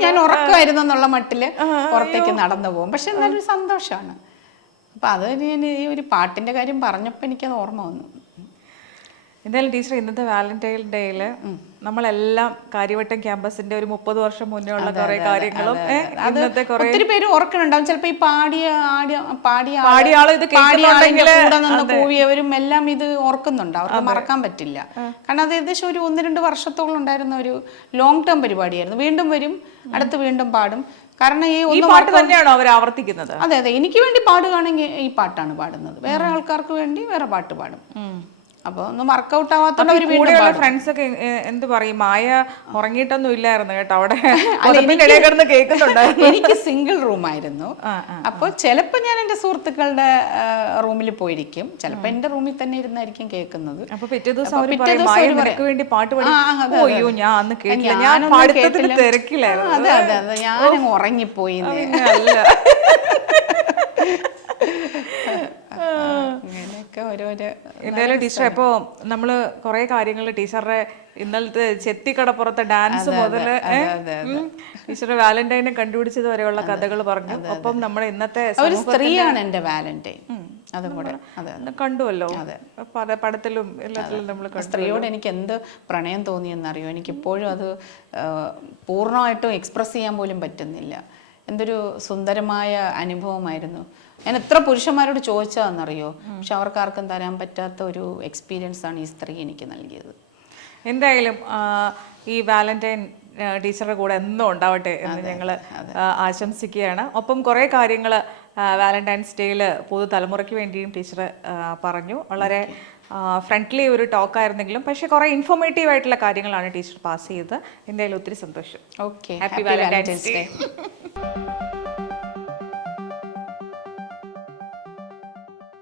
ഞാൻ ഉറക്കമായിരുന്നു എന്നുള്ള മട്ടില് പുറത്തേക്ക് നടന്നു പോകും. പക്ഷെ നല്ലൊരു സന്തോഷമാണ്. അപ്പൊ അത് ഞാൻ ഈ ഒരു പാട്ടിന്റെ കാര്യം പറഞ്ഞപ്പോൾ എനിക്കത് ഓർമ്മ വന്നു. എന്തായാലും ടീച്ചർ, ഇന്നത്തെ വാലന്റൈൻ ഡേയില് നമ്മളെല്ലാം കാര്യവട്ടം ക്യാമ്പസിന്റെ ഒരു 30 വർഷം മുന്നേ ഉള്ള കുറെ കാര്യങ്ങളും ഒത്തിരി പേര് ഓർക്കുന്നുണ്ടാവും. ചിലപ്പോ ഈ പാടിയ കൂവിയവരും എല്ലാം ഇത് ഓർക്കുന്നുണ്ട്. അവർക്ക് മറക്കാൻ പറ്റില്ല. കാരണം അത് ഏകദേശം ഒരു 1-2 വർഷത്തോളം ഉണ്ടായിരുന്ന ഒരു ലോങ് ടേം പരിപാടിയായിരുന്നു. വീണ്ടും വരും, അടുത്ത് വീണ്ടും പാടും. കാരണം ഈ പാട്ട് തന്നെയാണോ അവർ ആവർത്തിക്കുന്നത്? അതെ, എനിക്ക് വേണ്ടി പാടുകയാണെങ്കിൽ ഈ പാട്ടാണ് പാടുന്നത്, വേറെ ആൾക്കാർക്ക് വേണ്ടി വേറെ പാട്ട് പാടും. അപ്പൊ ഒന്നും വർക്കൗട്ട് ആവാത്തോണ്ട് ഫ്രണ്ട്സ് ഒക്കെ എന്ത് പറയും, മായ ഉറങ്ങിയിട്ടൊന്നും ഇല്ലായിരുന്നു കേട്ടോ അവിടെ കേൾക്കുന്നുണ്ടായിരുന്നു. എനിക്ക് സിംഗിൾ റൂം ആയിരുന്നു. അപ്പൊ ചിലപ്പോ ഞാൻ എന്റെ സുഹൃത്തുക്കളുടെ റൂമിൽ പോയിരിക്കും, ചിലപ്പോ എന്റെ റൂമിൽ തന്നെ ഇരുന്നായിരിക്കും കേൾക്കുന്നത്. അപ്പൊ പിറ്റേ ദിവസം വേണ്ടി പാട്ട് പാടിയോ? ഞാൻ അന്ന് കേട്ടില്ല, ഞാൻ തിരക്കില്ലായിരുന്നു. അതെ അതെ അതെ, ഞാൻ ഉറങ്ങിപ്പോയി. എന്തായാലും ടീച്ചർ, ഇപ്പോ നമ്മള് കുറെ കാര്യങ്ങൾ ടീച്ചറുടെ ഇന്നലത്തെ ചെത്തിക്കടപ്പുറത്തെ ഡാൻസ് മുതല് ടീച്ചറുടെ വാലന്റൈനെ കണ്ടുപിടിച്ചത് വരെയുള്ള കഥകൾ പറഞ്ഞു. ഒപ്പം നമ്മുടെ ഇന്നത്തെ സ്ത്രീയാണ് എന്റെ വാലന്റൈൻ, അതും കൂടെ കണ്ടുവല്ലോ. പടത്തിലും എല്ലാത്തിലും നമ്മൾ സ്ത്രീയോട് എനിക്ക് എന്ത് പ്രണയം തോന്നിയെന്നറിയോ? എനിക്കിപ്പോഴും അത് പൂർണ്ണമായിട്ടും എക്സ്പ്രസ് ചെയ്യാൻ പോലും പറ്റുന്നില്ല. എന്തൊരു സുന്ദരമായ അനുഭവമായിരുന്നു. ഞാൻ എത്ര പുരുഷന്മാരോട് ചോദിച്ചതെന്നറിയോ, പക്ഷെ അവർക്കാർക്കും തരാൻ പറ്റാത്ത ഒരു എക്സ്പീരിയൻസ് ആണ് ഈ സ്ത്രീ എനിക്ക് നൽകിയത്. എന്തായാലും ഈ വാലന്റൈൻ ടീച്ചറുടെ കൂടെ എന്നും ഉണ്ടാവട്ടെ എന്ന് ഞങ്ങൾ ആശംസിക്കുകയാണ്. ഒപ്പം കുറേ കാര്യങ്ങൾ വാലന്റൈൻസ് ഡേയിൽ പുതുതലമുറയ്ക്ക് വേണ്ടിയും ടീച്ചർ പറഞ്ഞു. വളരെ ഫ്രണ്ട്ലി ഒരു ടോക്കായിരുന്നെങ്കിലും പക്ഷെ കുറേ ഇൻഫോർമേറ്റീവ് ആയിട്ടുള്ള കാര്യങ്ങളാണ് ടീച്ചർ പാസ് ചെയ്തത്. എന്തായാലും ഒത്തിരി സന്തോഷം. Okay, happy Valentine's day.